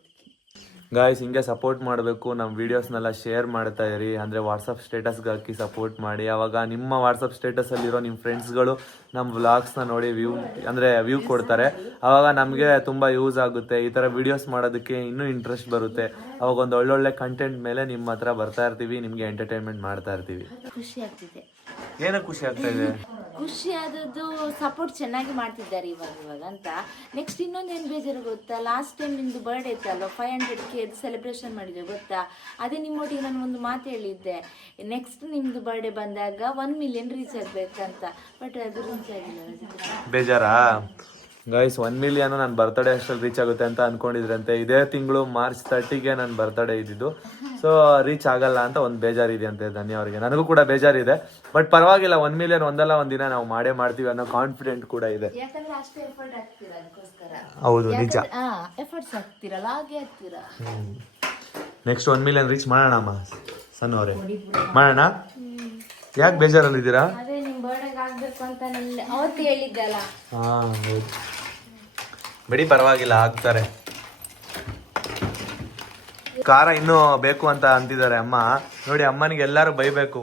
ಗಾಯ್ಸ್, ಹಿಂಗೆ ಸಪೋರ್ಟ್ ಮಾಡಬೇಕು, ನಮ್ಮ ವೀಡಿಯೋಸ್ನೆಲ್ಲ ಶೇರ್ ಮಾಡ್ತಾ ಇರಿ. ಅಂದರೆ ವಾಟ್ಸಪ್ ಸ್ಟೇಟಸ್ಗೆ ಹಾಕಿ ಸಪೋರ್ಟ್ ಮಾಡಿ. ಆವಾಗ ನಿಮ್ಮ ವಾಟ್ಸಪ್ ಸ್ಟೇಟಸಲ್ಲಿರೋ ನಿಮ್ಮ ಫ್ರೆಂಡ್ಸ್ಗಳು ನಮ್ಮ ವ್ಲಾಗ್ಸ್ನ ನೋಡಿ ವ್ಯೂ ಕೊಡ್ತಾರೆ. ಆವಾಗ ನಮಗೆ ತುಂಬ ಯೂಸ್ ಆಗುತ್ತೆ. ಈ ಥರ ವೀಡಿಯೋಸ್ ಮಾಡೋದಕ್ಕೆ ಇನ್ನೂ ಇಂಟ್ರೆಸ್ಟ್ ಬರುತ್ತೆ. ಅವಾಗ ಒಂದು ಒಳ್ಳೊಳ್ಳೆ ಕಂಟೆಂಟ್ ಮೇಲೆ ನಿಮ್ಮ ಹತ್ರ ಬರ್ತಾ ಇರ್ತೀವಿ, ನಿಮಗೆ ಎಂಟರ್ಟೈನ್ಮೆಂಟ್ ಮಾಡ್ತಾ ಇರ್ತೀವಿ. ಖುಷಿ ಆಗ್ತಿದೆ. ಏನೋ ಖುಷಿ ಆಗ್ತಾ ಇದೆ? ಖುಷಿ ಆದದ್ದು ಸಪೋರ್ಟ್ ಚೆನ್ನಾಗಿ ಮಾಡ್ತಿದ್ದಾರೆ ಇವಾಗ ಅಂತ. ನೆಕ್ಸ್ಟ್ ಇನ್ನೊಂದು ಏನು ಬೇಜಾರು ಗೊತ್ತಾ, ಲಾಸ್ಟ್ ಟೈಮ್ ನಿಮ್ದು ಬರ್ಡೇ ಇತ್ತಲ್ವ, 500K ಸೆಲೆಬ್ರೇಷನ್ ಮಾಡಿದ್ದೆ ಗೊತ್ತಾ. ಅದೇ ನಿಮ್ಮೊಟ್ಟಿಗೆ ನಾನು ಒಂದು ಮಾತು ಹೇಳಿದ್ದೆ, ನೆಕ್ಸ್ಟ್ ನಿಮ್ದು ಬರ್ಡೇ ಬಂದಾಗ 1 ಮಿಲಿಯನ್ ರೀಚ್ ಆಗ್ಬೇಕಂತ. ಬಟ್ ಅದು ರೀಚ್ ಆಗಿಲ್ಲ. ಬೇಜಾರಾ ಗೈಸ್? 1 ಮಿಲಿಯನ್ ನನ್ನ ಬರ್ತಡೇ ಅಷ್ಟಲ್ಲಿ ರೀಚ್ ಆಗುತ್ತೆ ಅಂತ ಅನ್ಕೊಂಡಿದ್ರಂತೆ. ಇದೇ ತಿಂಗಳು ಮಾರ್ಚ್ 30ಗೆ ನನ್ನ ಬರ್ತಡೇ ಇದ್ದಿದ್ದು. ಸೊ ರೀಚ್ ಆಗಲ್ಲ ಅಂತ ಒಂದು ಬೇಜಾರಿದೆ ಅಂತೆ ಧನ್ಯ ಅವರಿಗೆ. ನನಗೂ ಕೂಡ ಬೇಜಾರಿದೆ, ಬಟ್ ಪರವಾಗಿಲ್ಲ, 1 ಮಿಲಿಯನ್ ಒಂದಲ್ಲ ಒಂದಿನ ನಾವು ಮಾಡೇ ಮಾಡ್ತೀವಿ ಅನ್ನೋ ಕಾನ್ಫಿಡೆಂಟ್ ಕೂಡ ಇದೆ. ಯಾಕಂದ್ರೆ ಅಷ್ಟು ಎಫರ್ಟ್ ಹಾಕ್ತೀರಾ ಅದಕ್ಕೋಸ್ಕರ. ಹೌದು, ನಿಜ. ಎಫರ್ಟ್ಸ್ ಹಾಕ್ತಿರಲ್ಲ, ಹಾಗೆ ಹಾಕ್ತೀರಾ. ನೆಕ್ಸ್ಟ್ 1 ಮಿಲಿಯನ್ ರೀಚ್ ಮಾಡೋಣ ಅಮ್ಮ ಸಣ್ಣವರೇ, ಮಾಡೋಣ. ಯಾಕೆ ಬೇಜಾರಲ್ಲಿದ್ದೀರಾ? ಅದೇ ನಿಮ್ ಬರ್ಡೇಗೆ ಆಗ್ಬೇಕು ಅಂತ ಅವತ್ತು ಹೇಳಿದ್ದಲ್ಲ. ಹಾ ಹೌದು ಬಿಡಿ, ಪರವಾಗಿಲ್ಲ, ಆಗ್ತಾರೆ. ಖಾರ ಇನ್ನೂ ಬೇಕು ಅಂತ ಅಂತಿದ್ದಾರೆ ಅಮ್ಮ. ನೋಡಿ, ಅಮ್ಮನಿಗೆ ಎಲ್ಲರೂ ಬೈಬೇಕು.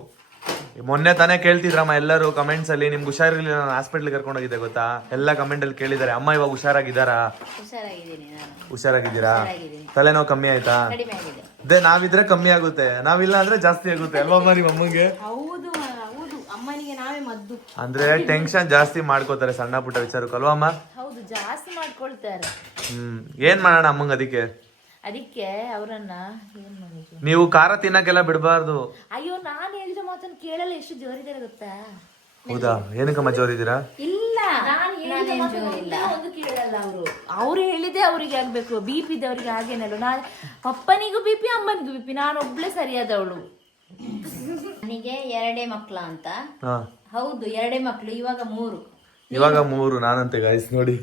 ಮೊನ್ನೆ ತಾನೇ ಕೇಳ್ತಿದ್ರಮ್ಮ ಎಲ್ಲರೂ ಕಮೆಂಟ್ಸ್ ಅಲ್ಲಿ, ನಿಮ್ಗೆ ಹುಷಾರಿರ್ಲಿಲ್ಲ, ನಾನು ಹಾಸ್ಪಿಟ್ಲಿಗೆ ಕರ್ಕೊಂಡು ಹೋಗಿದ್ದೆ ಗೊತ್ತಾ, ಎಲ್ಲ ಕಮೆಂಟ್ ಅಲ್ಲಿ ಕೇಳಿದ್ದಾರೆ. ಅಮ್ಮ ಇವಾಗ ಹುಷಾರಾಗಿದ್ದಾರಾ? ಹುಷಾರಾಗಿದ್ದೀರಾ? ತಲೆನೋವು ಕಮ್ಮಿ ಆಯ್ತಾ? ಅದೇ ನಾವಿದ್ರೆ ಕಮ್ಮಿ ಆಗುತ್ತೆ, ನಾವಿಲ್ಲ ಅಂದ್ರೆ ಜಾಸ್ತಿ ಆಗುತ್ತೆ ಅಲ್ವಾ ನಿಮ್ಮ ಅಮ್ಮಗೆ? ಹೌದು ಹೌದು, ಅಮ್ಮನಿಗೆ ನಾವೇ ಮದ್ದು. ಅಂದ್ರೆ ಟೆನ್ಷನ್ ಜಾಸ್ತಿ ಮಾಡ್ಕೋತಾರೆ ಸಣ್ಣ ಪುಟ್ಟ ವಿಚಾರಕ್ಕೆ ಅಲ್ವಾ ಅಮ್ಮ? ಹೌದು, ಜಾಸ್ತಿ ಮಾಡ್ಕೊಳ್ತಾರೆ. ಏನ್ ಮಾಡೋಣ ಅಮ್ಮಂಗ್ ಅದಕ್ಕೆ ಅವರನ್ನ ಏನ್ ಮಾಡಿದ್ರು? ನೀವು ಖಾರ ತಿನ್ನಕ್ಕೆಲ್ಲ ಬಿಡಬಾರ್ದು. ಅಯ್ಯೋ, ನಾನು ಹೇಳಿದ ಮಾತನ್ನ ಕೇಳಲ್ಲ, ಎಷ್ಟು ಜೋರಿದ್ದಾರೆ ಗೊತ್ತಾ. ಹೌದಾ? ಏನಕ್ಕಮ್ಮ ಜೋರಿದ್ದೀರಾ? ಇಲ್ಲ, ಒಂದು ಕೇಳಲ್ಲ ಅವರು. ಅವ್ರು ಹೇಳಿದೆ ಅವ್ರಿಗೆ ಆಗ್ಬೇಕು. BP ಇದ್ದವ್ರಿಗೆ ಹಾಗೇನಲ್ಲ. ನಾನು ಪಪ್ಪನಿಗೂ BP, ಅಮ್ಮನಿಗೂ BP. ನಾನು ಒಬ್ಳೆ ಸರಿಯಾದವಳು. ನನಗೆ 2 ಮಕ್ಳು ಅಂತ. ಹೌದು, 2 ಮಕ್ಳು, ಇವಾಗ 3. ಇವಾಗ 3 ನಾನಂತೆ ಗಾಯ್ಸ್ ನೋಡಿ.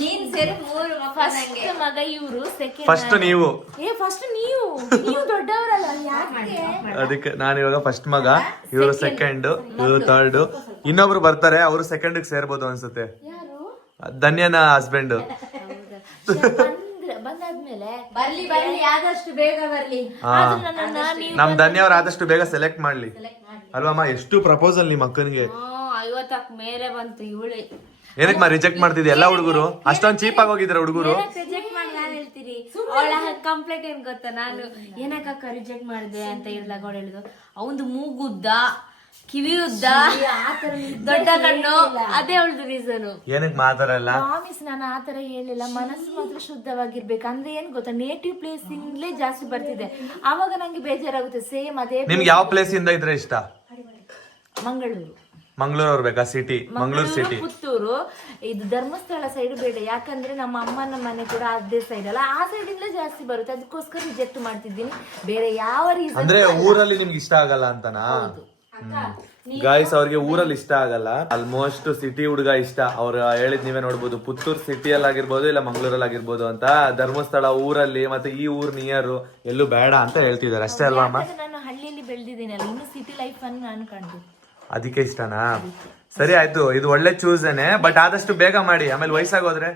ನೀನ್ ಸೇರಿ 3 ಫಸ್ಟ್ ಮಗ ಇವ್ರು, ಸೆಕೆಂಡ್ ಫಸ್ಟ್ ನೀವು. ಫಸ್ಟ್ ನೀವು ದೊಡ್ಡವರಲ್ಲ, ಯಾಕೆ? ಅದಕ್ಕೆ ನಾನು ಇವಾಗ ಫಸ್ಟ್ ಮಗ, ಇವರು ಸೆಕೆಂಡ್, ಇವರು ಥರ್ಡ್. ಇನ್ನೊಬ್ರು ಬರ್ತಾರೆ, ಅವರು ಸೆಕೆಂಡ್ ಸೇರ್ಬೋದು ಅನ್ಸುತ್ತೆ. ಯಾರು? ಧನ್ಯನ ಹಸ್ಬೆಂಡ್. ಬಂದಾದ್ಮೇಲೆ ಬರ್ಲಿ ಆದಷ್ಟು ಬೇಗ ಬರ್ಲಿ. ನಮ್ ಧನ್ಯ ಅವ್ರು ಆದಷ್ಟು ಬೇಗ ಸೆಲೆಕ್ಟ್ ಮಾಡ್ಲಿ ಅಲ್ವಮ್ಮ? ಎಷ್ಟು ಪ್ರಪೋಸಲ್ ನಿಮ್ಮ ಅಕ್ಕನಿಗೆ? 50ಕ್ಕೆ ಮೇಲೆ ಬಂತು. ಇವಳೆ ಏನಕ್ಕೆ ರಿಜೆಕ್ಟ್ ಮಾಡ್ತಿದ್ದೆ ಎಲ್ಲ ಹುಡುಗರು? ಅಷ್ಟೊಂದ್ ಚೀಪ್ ಆಗಿ ಹೋಗಿದ್ರೆ ಹುಡುಗರು. ರಿಜೆಕ್ಟ್ ಮಾಡಿ ನಾನು ಹೇಳ್ತೀರಿ, ಅವಳ ಕಂಪ್ಲೇಂಟ್ ಏನ್ ಗೊತ್ತಾ, ನಾನು ಏನಕ್ಕ ರಿಜೆಕ್ಟ್ ಮಾಡಿದೆ ಅಂತ ಹೇಳಿದಾಗ ಅವಳು ಹೇಳಿದ್ರು, ಅವಂದು ಮೂಗುದ್ದ, ಕಿವಿ ಉದ್ದ, ದೊಡ್ಡ ಕಣ್ಣು, ಅದೇ ಅವಳದು ರೀಸನ್. ಏನಕ್ಕೆ ಮಾತಾಡಲ್ಲ? ಪ್ರಾಮಿಸ್, ನಾನು ಆತರ ಹೇಳಿಲ್ಲ. ಮನಸ್ಸು ಮಾತ್ರ ಶುದ್ಧವಾಗಿರ್ಬೇಕು. ಅಂದ್ರೆ ಏನ್ ಗೊತ್ತಾ, ನೇಟಿವ್ ಪ್ಲೇಸ್ ಇಂದಲೇ ಜಾಸ್ತಿ ಬರ್ತಿದೆ. ಆವಾಗ ನಂಗೆ ಬೇಜಾರಾಗುತ್ತೆ. ಸೇಮ್ ಅದೇ. ನಿಮ್ಗೆ ಯಾವ ಪ್ಲೇಸ್ ಇಂದ ಇದ್ರೆ ಇಷ್ಟ? ಮಂಗಳೂರು ಬರ್ಬೇಕಾ? ಸಿಟಿ, ಮಂಗಳೂರು ಸಿಟಿ, ಪುತ್ತೂರು, ಇದು ಧರ್ಮಸ್ಥಳ ಸೈಡ್ ಬೇಡ. ಯಾಕಂದ್ರೆ ನಮ್ಮ ಅಮ್ಮನ ಮನೆ ಕೂಡ ಅದೇ ಸೈಡ್ ಅಲ್ಲ, ಆ ಸೈಡ್ ಇಂದ ಜಾಸ್ತಿ ಬರುತ್ತೆ. ಅದಕ್ಕೋಸ್ಕರ ರಿಜೆಕ್ಟ್ ಮಾಡ್ತಿದ್ದೀನಿ. ಬೇರೆ ಯಾವ ರೀಸನ್ ಅಂದ್ರೆ ಊರಲ್ಲಿ ನಿಮ್ಗೆ ಇಷ್ಟ ಆಗಲ್ಲ ಅಂತನಾ? ಗಾಯ್ಸ್, ಅವ್ರಿಗೆ ಊರಲ್ಲಿ ಇಷ್ಟ ಆಗಲ್ಲ. ಆಲ್ಮೋಸ್ಟ್ ಸಿಟಿ ಹುಡುಗ ಇಷ್ಟ. ಅವ್ರು ಹೇಳಿದ್ ನೀವೇ ನೋಡ್ಬೋದು, ಪುತ್ತೂರು ಸಿಟಿಯಲ್ಲಿ ಆಗಿರ್ಬೋದು, ಇಲ್ಲ ಮಂಗಳೂರಲ್ಲಿ ಆಗಿರ್ಬೋದು ಅಂತ. ಧರ್ಮಸ್ಥಳ ಊರಲ್ಲಿ ಮತ್ತೆ ಈ ಊರ್ ನಿಯರ್ ಎಲ್ಲೂ ಬೇಡ ಅಂತ ಹೇಳ್ತಿದ್ದಾರೆ ಅಷ್ಟೇ ಅಲ್ವಾ ಅಮ್ಮ? ನಾನು ಹಳ್ಳಿಯಲ್ಲಿ ಬೆಳೆದಿದ್ದೀನಲ್ಲ, ಇನ್ನು ಸಿಟಿ ಲೈಫ್ ಅನ್ನು ನಾನು ಕಂಡು ಅದಕ್ಕೆ ಇಷ್ಟನಾ? ಸರಿ ಆಯ್ತು, ಇದು ಒಳ್ಳೆ ಚೂಸೇನೆ. ಬಟ್ ಆದಷ್ಟು ಬೇಗ ಮಾಡಿ, ಆಮೇಲೆ ವಯಸ್ಸಾಗೋದ್ರೆ.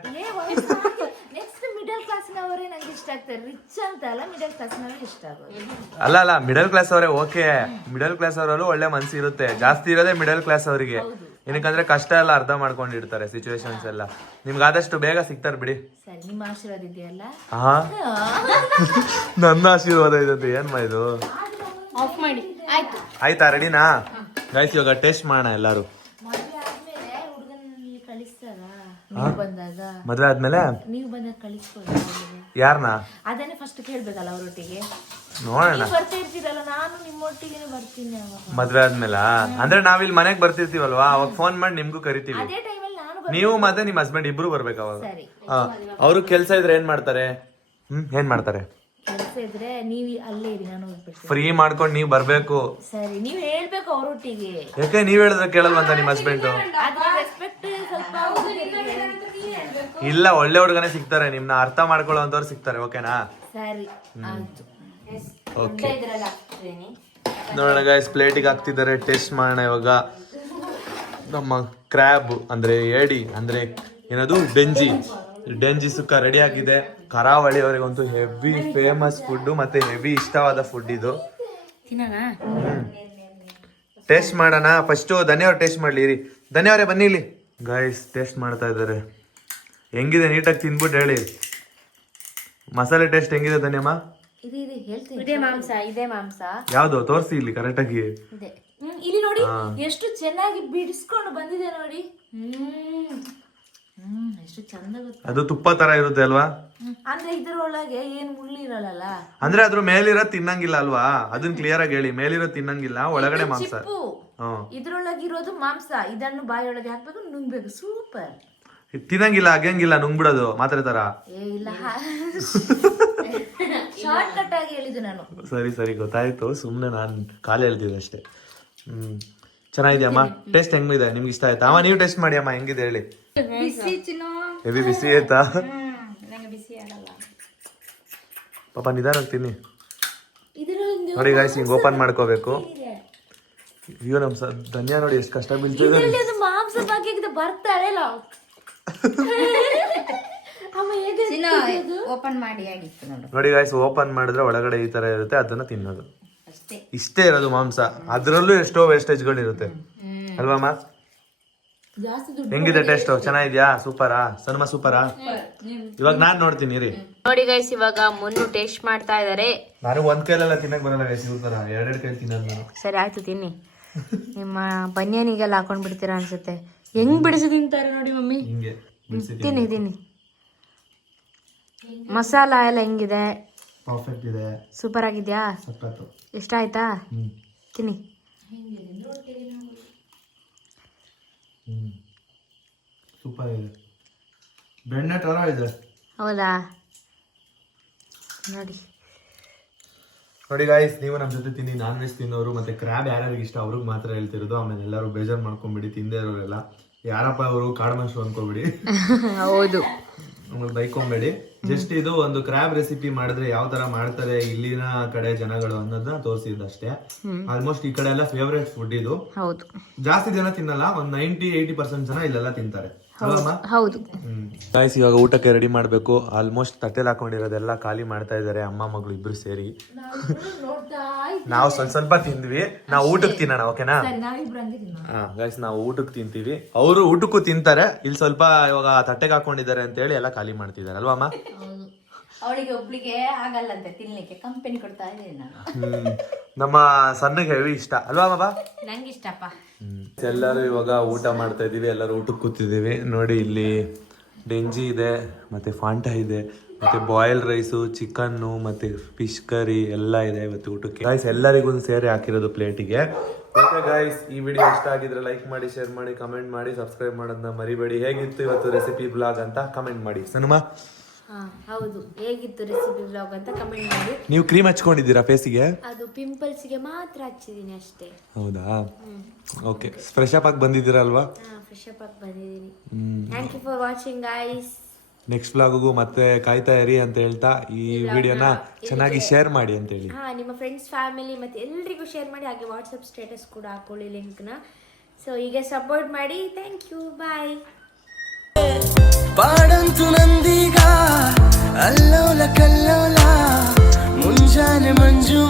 ನೆಕ್ಸ್ಟ್ ಮಿಡಲ್ ಕ್ಲಾಸ್ನವರೇ ನಂಗೆ ಇಷ್ಟ ಆಗ್ತಾರೆ. ರಿಚ್ ಅಂತ ಅಲ್ಲ, ಮಿಡಲ್ ಕ್ಲಾಸ್ನವರೇ ಇಷ್ಟ ಆಗೋದು. ಅಲ್ಲ, ಮಿಡಲ್ ಕ್ಲಾಸ್ ಅವರೇ ಓಕೆ. ಮಿಡಲ್ ಕ್ಲಾಸ್ ಅವರಲ್ಲೂ ಒಳ್ಳೆ ಮನ್ಸು ಇರುತ್ತೆ. ಜಾಸ್ತಿ ಇರೋದೇ ಮಿಡಲ್ ಕ್ಲಾಸ್ ಅವರಿಗೆ. ಏನಕ್ಕಂದ್ರೆ ಕಷ್ಟ ಎಲ್ಲ ಅರ್ಥ ಮಾಡ್ಕೊಂಡಿರ್ತಾರೆ, ಸಿಚುವೇಶನ್ಸ್ ಎಲ್ಲ. ನಿಮ್ಗೆ ಆದಷ್ಟು ಬೇಗ ಸಿಗ್ತಾರೆ ಬಿಡಿ. ಸರಿ, ನಿಮ್ಮ ಆಶೀರ್ವಾದ ಇದೆಯಲ್ಲ? ಹಾ, ನನ್ನ ಆಶೀರ್ವಾದ ಇದೆ. ಏನ್ ಇದು? ಆಫ್ ಮಾಡಿ. ಆಯ್ತು, ಆಯ್ತಾ? ರೆಡಿನಾ ಗೈಸ್? ಇವಾಗ ಟೇಸ್ಟ್ ಮಾಡೋಣ ಎಲ್ಲಾರು. ಮದುವೆ ಆದ್ಮೇಲೆ ಹುಡುಗನಲ್ಲಿ ಕಳಿಸ್ತಾರ? ನೀವು ಬಂದಾಗ, ಮದ್ವೆ ಆದ್ಮೇಲೆ ನೀವು ಬಂದಾಗ ಕಳಿಸ್ಬೋದು. ಯಾರನ್ನ? ಅದನ್ನೇ ಫಸ್ಟ್ ಕೇಳ್ಬೇಕಲ್ಲ ಅವರೊಟ್ಟಿಗೆ. ನೋಡೋಣ. ಬರ್ತಾ ಇರ್ತೀರಲ್ಲ, ನಾನು ನಿಮ್ಮೊಟ್ಟಿಗೆ ಬರ್ತೀನಿ ಅವಾಗ. ಮದ್ವೆ ಆದ್ಮೇಲೆ ಅಂದ್ರೆ ನಾವಿಲ್ಲಿ ಮನೆಗ್ ಬರ್ತಿರ್ತೀವಲ್ವಾ, ಅವಾಗ ಫೋನ್ ಮಾಡಿ ನಿಮ್ಗೂ ಕರಿತೀವಿ. ಅದೇ ಟೈಮಲ್ಲಿ ನಾನು ನೀವು ಮತ್ತೆ ನಿಮ್ ಹಸ್ಬೆಂಡ್ ಇಬ್ರು ಬರ್ಬೇಕು ಅವಾಗ. ಸರಿ. ಅವ್ರು ಕೆಲ್ಸ ಇದ್ರೆ ಏನ್ ಮಾಡ್ತಾರೆ? ಏನ್ ಮಾಡ್ತಾರೆ? ಕೆಲಸ ಇದ್ರೆ ನೀವು ಅಲ್ಲೇ ಇರಿ, ನಾನು ಹೋಗ್ಬಿಡ್ತೀನಿ. ಫ್ರೀ ಮಾಡ್ಕೊಂಡು ನೀವ್ ಬರ್ಬೇಕು. ಸರಿ, ನೀವ್ ಹೇಳ್ಬೇಕು ಅವರೊಟ್ಟಿಗೆ. ಯಾಕೆ ನೀವ್ ಹೇಳಿದ್ರೆ ಕೇಳಲ್ವಂತ ನಿಮ್ ಹಸ್ಬೆಂಡ್? ರೆಸ್ಪೆಕ್ಟ್ ಸ್ವಲ್ಪ. ಇಲ್ಲ, ಒಳ್ಳೆ ಹುಡುಗನೇ ಸಿಗ್ತಾರೆ, ನಿಮ್ನ ಅರ್ಥ ಮಾಡ್ಕೊಳ್ಳೋ ಅಂತವ್ರು ಸಿಗ್ತಾರೆ. ಓಕೆನಾ? ಸರಿ, ಆಯ್ತು. ಓಕೆ. ಇದ್ರಲ್ಲ ಹಾಕ್ತಿದ್ದೀನಿ. ನೋಡೋಣ ಗೈಸ್, ಪ್ಲೇಟಿಗೆ ಹಾಕ್ತಿದ್ದಾರೆ. ಟೇಸ್ಟ್ ಮಾಡೋಣ ಇವಾಗ. ನಮ್ಮ ಕ್ರ್ಯಾಬ್ ಅಂದ್ರೆ ಏಡಿ ಅಂದ್ರೆ ಏನದು ಡೆಂಜಿ ಸುಕ್ಕ ರೆಡಿ ಆಗಿದೆ. ಕರಾವಳಿ ಅವರಿಗಂತೂ ಹೆವಿ ಫೇಮಸ್ ಫುಡ್ ಮತ್ತೆ ಹೆವಿ ಇಷ್ಟವಾದ ಫುಡ್ ಇದು. ಟೇಸ್ಟ್ ಮಾಡೋಣ. ಫಸ್ಟು ಧನ್ಯವ್ರು ಟೇಸ್ಟ್ ಮಾಡ್ಲಿ ಇರಿ. ಧನ್ಯವ್ರೆ ಬನ್ನಿ ಇಲ್ಲಿ. ಗೈಸ್ ಟೇಸ್ಟ್ ಮಾಡ್ತಾ ಇದ್ದಾರೆ. ಹೆಂಗಿದೆ ನೀಟಾಗಿ ತಿನ್ಬಿಟ್ಟು ಹೇಳಿ. ಮಸಾಲೆ ಟೇಸ್ಟ್ ಹೆಂಗಿದೆ ಧನ್ಯಮ್ಮ? ಇದೇ ಮಾಂಸ ಯಾವ್ದು ತೋರಿಸಿ ಇಲ್ಲಿ ಕರೆಕ್ಟಾಗಿ. ಇಲ್ಲಿ ನೋಡಿ ಎಷ್ಟು ಚೆನ್ನಾಗಿ ಬಿಡಿಸ್ಕೊಂಡು ಬಂದಿದೆ ನೋಡಿ. ಎಷ್ಟು ಚಂದ ಗೊತ್ತ. ಅದು ತುಪ್ಪ ತರ ಇರುತ್ತೆ ಅಲ್ವಾ? ಅಂದ್ರೆ ಇದ್ರೊಳಗೆ ಏನ್ ಮುಳ್ಳಿ ಇರಲ್ಲ. ಅಂದ್ರೆ ಅದ್ರ ಮೇಲಿರೋ ತಿನ್ನಂಗಿಲ್ಲ ಅಲ್ವಾ? ಅದನ್ನ ಕ್ಲಿಯರ್ ಆಗಿ ಹೇಳಿ. ಮೇಲಿರೋ ತಿನ್ನಂಗಿಲ್ಲ, ಒಳಗಡೆ ಮಾಂಸ. ಇದ್ರೊಳಗಿರೋದು ಮಾಂಸ. ಇದನ್ನು ಬಾಯಿಯೊಳಗೆ ಹಾಕ್ಬೇಕು, ನುಂಗ್ಬೇಕು. ಸೂಪರ್. ತಿನ್ನಂಗಿಲ್ಲ, ಅಗಂಗಿಲ್ಲ, ನುಂಗ್ಬಿಡೋದು ಮಾತ್ರ ತರ. ಇಲ್ಲ, ಶಾರ್ಟ್ ಕಟ್ ಆಗಿ ಹೇಳಿದ್ದು ನಾನು. ಸರಿ ಗೊತ್ತಾಯ್ತು. ಸುಮ್ನೆ ನಾನು ಕಾಲು ಹೇಳ್ತಿದ್ದೆ ಅಷ್ಟೇ. ಚೆನ್ನಾಗಿದೆ ಅಮ್ಮ. ಟೇಸ್ಟ್ ಹೆಂಗಿದೆ? ನಿಮ್ಗೆ ಇಷ್ಟ ಆಯ್ತಾ? ಅಮ್ಮ ನೀವು ಟೇಸ್ಟ್ ಮಾಡಿ ಅಮ್ಮ, ಹೆಂಗಿದೆ ಹೇಳಿ. ಹೆವಿ ಬಿಸಿ ಆಯ್ತಾ? ಪಾಪ ನಿಧಾನ ತಿನ್ನಿ. ನೋಡಿ ಗಾಯ್ಸ್, ಹಿಂಗ್ ಓಪನ್ ಮಾಡ್ಕೋಬೇಕು. ಅಯ್ಯೋ ನಮ್ ಧನ್ಯ ನೋಡಿ ಎಷ್ಟು ಕಷ್ಟ ಬೀಳ್ತಿದೆ. ಮಾಂಸ ಬಗ್ಗೆ ಬರ್ತಾಳೆ ಓಪನ್ ಮಾಡಿ ನೋಡಿ ಗಾಯ್ಸ್, ಓಪನ್ ಮಾಡಿದ್ರೆ ಒಳಗಡೆ ಈ ತರ ಇರುತ್ತೆ, ಅದನ್ನ ತಿನ್ನೋದು. ಇಷ್ಟೇ ಇರೋದು ಮಾಂಸ. ಅದ್ರಲ್ಲೂ ಎಷ್ಟೋ ವೇಸ್ಟೇಜ್ಗಳು ಇರುತ್ತೆ ಅಲ್ವಮ್ಮ? ಹೆಂಗಿದೆ ಟೇಸ್ಟ್? ಚೆನ್ನಾಗಿದ್ಯಾ? ಸೂಪರಾ ಸನ್ಮ? ಸೂಪರಾ? ಇವಾಗ ನಾನ್ ನೋಡ್ತೀನಿ ರೀ. ನೋಡಿ ಗೈಸ್, ಇವಾಗ ಮುನ್ನು ಟೇಸ್ಟ್ ಮಾಡ್ತಾ ಇದಾರೆ. ನಾನು ಒಂದ್ ಕೈಲೆಲ್ಲ ತಿನ್ನಕ್ ಬರಲ್ಲ ಗೈಸ್, ಇವ್ರ ತರ ಎರಡೆರಡು ಕೈ ತಿನ್ನೋದು ನಾನು. ಸರಿ ಆಯ್ತು, ತಿನ್ನಿ. ನಿಮ್ಮ ಬನ್ಯಾನಿಗೆಲ್ಲ ಹಾಕೊಂಡ್ ಬಿಡ್ತೀರಾ ಅನ್ಸುತ್ತೆ. ಹೆಂಗ್ ಬಿಡಿಸಿ ತಿಂತಾರೆ ನೋಡಿ ಮಮ್ಮಿ. ಹಿಂಗೆ ತಿನ್ನಿ. ಮಸಾಲ ಎಲ್ಲ ಹೆಂಗಿದೆ? ಪರ್ಫೆಕ್ಟ್ ಇದೆ. ಸೂಪರ್ ಆಗಿದ್ಯಾ? ಸಕ್ಕತ್ತು. ಇಷ್ಟ ಆಯ್ತಾ? ತಿನ್ನಿ. ಸೂಪರ್ ಇದೆ. ಬೆಣ್ಣೆ ತರ ಇದೆ. ಹೌದಾ? ನೋಡಿ ಗಾಯ್ಸ್, ನೀವು ನಮ್ಮ ಜೊತೆ ತಿನ್ನಿ. ನಾನ್ ವೆಜ್ ತಿನ್ನೋರು ಮತ್ತೆ ಕ್ರ್ಯಾಬ್ ಯಾರ್ಯಾರಿಗೆ ಇಷ್ಟ ಅವ್ರಿಗೆ ಮಾತ್ರ ಹೇಳ್ತಿರೋದು. ಆಮೇಲೆ ಎಲ್ಲರೂ ಬೇಜಾರು ಮಾಡ್ಕೊಂಬಿಡಿ, ತಿಂದೇ ಇರೋರೆಲ್ಲ. ಯಾರಪ್ಪ ಅವರು ಕಾಡು ಮನುಷ್ಯರು ಅನ್ಕೋಬಿಡಿ. ಹೌದು, ಬೈಕೊಂಬೇಡಿ. ಜಸ್ಟ್ ಇದು ಒಂದು ಕ್ರ್ಯಾಬ್ ರೆಸಿಪಿ ಮಾಡಿದ್ರೆ ಯಾವ ತರ ಮಾಡ್ತಾರೆ ಇಲ್ಲಿನ ಕಡೆ ಜನಗಳು ಅನ್ನೋದನ್ನ ತೋರಿಸಿದ್ದಷ್ಟೇ. ಆಲ್ಮೋಸ್ಟ್ ಈ ಕಡೆ ಎಲ್ಲ ಫೇವ್ರೇಟ್ ಫುಡ್ ಇದು. ಹೌದು. ಜಾಸ್ತಿ ಜನ ತಿನ್ನಲ್ಲ, ಒಂದ್ 90-80% ಜನ ಇಲ್ಲೆಲ್ಲ ತಿಂತಾರೆ. ಹೌದು. ಗಾಯ್ಸ್, ಇವಾಗ ಊಟಕ್ಕೆ ರೆಡಿ ಮಾಡ್ಬೇಕು. ಆಲ್ಮೋಸ್ಟ್ ತಟ್ಟೆಲ್ ಹಾಕೊಂಡಿರೋದೆಲ್ಲ ಖಾಲಿ ಮಾಡ್ತಾ ಇದಾರೆ ಅಮ್ಮ ಮಗಳು ಇಬ್ರು ಸೇರಿ. ನಾವು ಸ್ವಲ್ಪ ತಿಂದ್ವಿ. ನಾವು ಊಟಕ್ಕೆ ತಿನ್ನೋಣ, ಓಕೆನಾ? ಗಾಯ್ಸ್, ನಾವು ಊಟಕ್ಕೆ ತಿಂತೀವಿ, ಅವರು ಊಟಕ್ಕೂ ತಿಂತಾರೆ. ಇಲ್ಲಿ ಸ್ವಲ್ಪ ಇವಾಗ ತಟ್ಟೆಗೆ ಹಾಕೊಂಡಿದ್ದಾರೆ ಅಂತ ಹೇಳಿ ಎಲ್ಲ ಖಾಲಿ ಮಾಡ್ತಿದ್ದಾರೆ ಅಲ್ವಾ ಅಮ್ಮ? ಅವಳಿಗೆ ಒಬ್ಳಿಗೆ ಆಗಲ್ಲಂತೆ ತಿನ್ಲಿಕ್ಕೆ, ಕಂಪನಿ ಕೊಡ್ತಾ ಇದ್ದೀನಿ ನಾನು. ನಮ್ಮ ಸಣ್ಣಗೆ ಹೆವಿ ಇಷ್ಟ ಅಲ್ವಾ ಬಾಬಾ? ನಂಗೆ ಇಷ್ಟಪ್ಪ. ಎಲ್ಲರೂ ಇವಾಗ ಊಟ ಮಾಡ್ತಾ ಇದೀವಿ. ಎಲ್ಲರೂ ಊಟಕ್ಕೆ ಕೂತಿದ್ದೀವಿ. ನೋಡಿ, ಇಲ್ಲಿ ಡೆಂಜಿ ಇದೆ, ಮತ್ತೆ ಫಾಂಟಾ ಇದೆ, ಮತ್ತೆ ಬಾಯ್ಲ್ ರೈಸು, ಚಿಕನ್ನು ಮತ್ತೆ ಫಿಶ್ ಕರಿ ಎಲ್ಲ ಇದೆ ಇವತ್ತು ಊಟಕ್ಕೆ. ಗಾಯ್ಸ್, ಎಲ್ಲರಿಗೂ ಸೇರಿ ಹಾಕಿರೋದು ಪ್ಲೇಟಿಗೆ. ಓಕೆ ಗಾಯ್ಸ್, ಈ ವಿಡಿಯೋ ಇಷ್ಟ ಆಗಿದ್ರೆ ಲೈಕ್ ಮಾಡಿ, ಶೇರ್ ಮಾಡಿ, ಕಮೆಂಟ್ ಮಾಡಿ, ಸಬ್ಸ್ಕ್ರೈಬ್ ಮಾಡೋದನ್ನ ಮರಿಬೇಡಿ. ಹೇಗಿತ್ತು ಇವತ್ತು ರೆಸಿಪಿ ಬ್ಲಾಗ್ ಅಂತ ಕಮೆಂಟ್ ಮಾಡಿ. ಸನ್ಮಾ? ಹೌದು, ಹೇಗಿತ್ತು ರೆಸಿಪಿ ಬ್ಲಾಗ್ ಅಂತ ಕಮೆಂಟ್ ಮಾಡಿ. ನೀವು ಕ್ರೀಮ್ ಹಚ್ಕೊಂಡಿದ್ದೀರಾ ಫೇಸಿಗೆ? ಅದು ಪಿಂಪಲ್ಸ್ಗೆ ಮಾತ್ರ ಹಚ್ಚಿದೀನಿ ಅಷ್ಟೇ. ಹೌದಾ? ಓಕೆ. ಫ್ರೆಶ್ ಅಪ್ ಆಗಿ ಬಂದಿದ್ದೀರಾ ಅಲ್ವಾ? ಫ್ರೆಶ್ ಅಪ್ ಆಗಿ ಬಂದಿದ್ದೀನಿ. Thank you for watching guys. Next ಬ್ಲಾಗ್ಗೂ ಮತ್ತೆ ಕಾಯ್ತಾ ಇರಿ ಅಂತ ಹೇಳ್ತಾ ಈ ವಿಡಿಯೋನ ಚೆನ್ನಾಗಿ ಶೇರ್ ಮಾಡಿ ಅಂತ ಹೇಳಿ. ನಿಮ್ಮ ಫ್ರೆಂಡ್ಸ್, ಫ್ಯಾಮಿಲಿ ಮತ್ತೆ ಎಲ್ರಿಗೂ ಶೇರ್ ಮಾಡಿ. ಹಾಗೆ ವಾಟ್ಸಪ್ ಸ್ಟೇಟಸ್ ಕೂಡ ಹಾಕೊಳ್ಳಿ ಲಿಂಕ್ನ. ಸೊ ಹೀಗೆ ಸಪೋರ್ಟ್ ಮಾಡಿ. ಥ್ಯಾಂಕ್ ಯು, ಬಾಯ್. ಪಾಡಂತು ನಂದೀಗ ಅಲ್ಲೋಲ ಕಲ್ಲೋಲ ಮುಂಜಾನೆ ಮಂಜು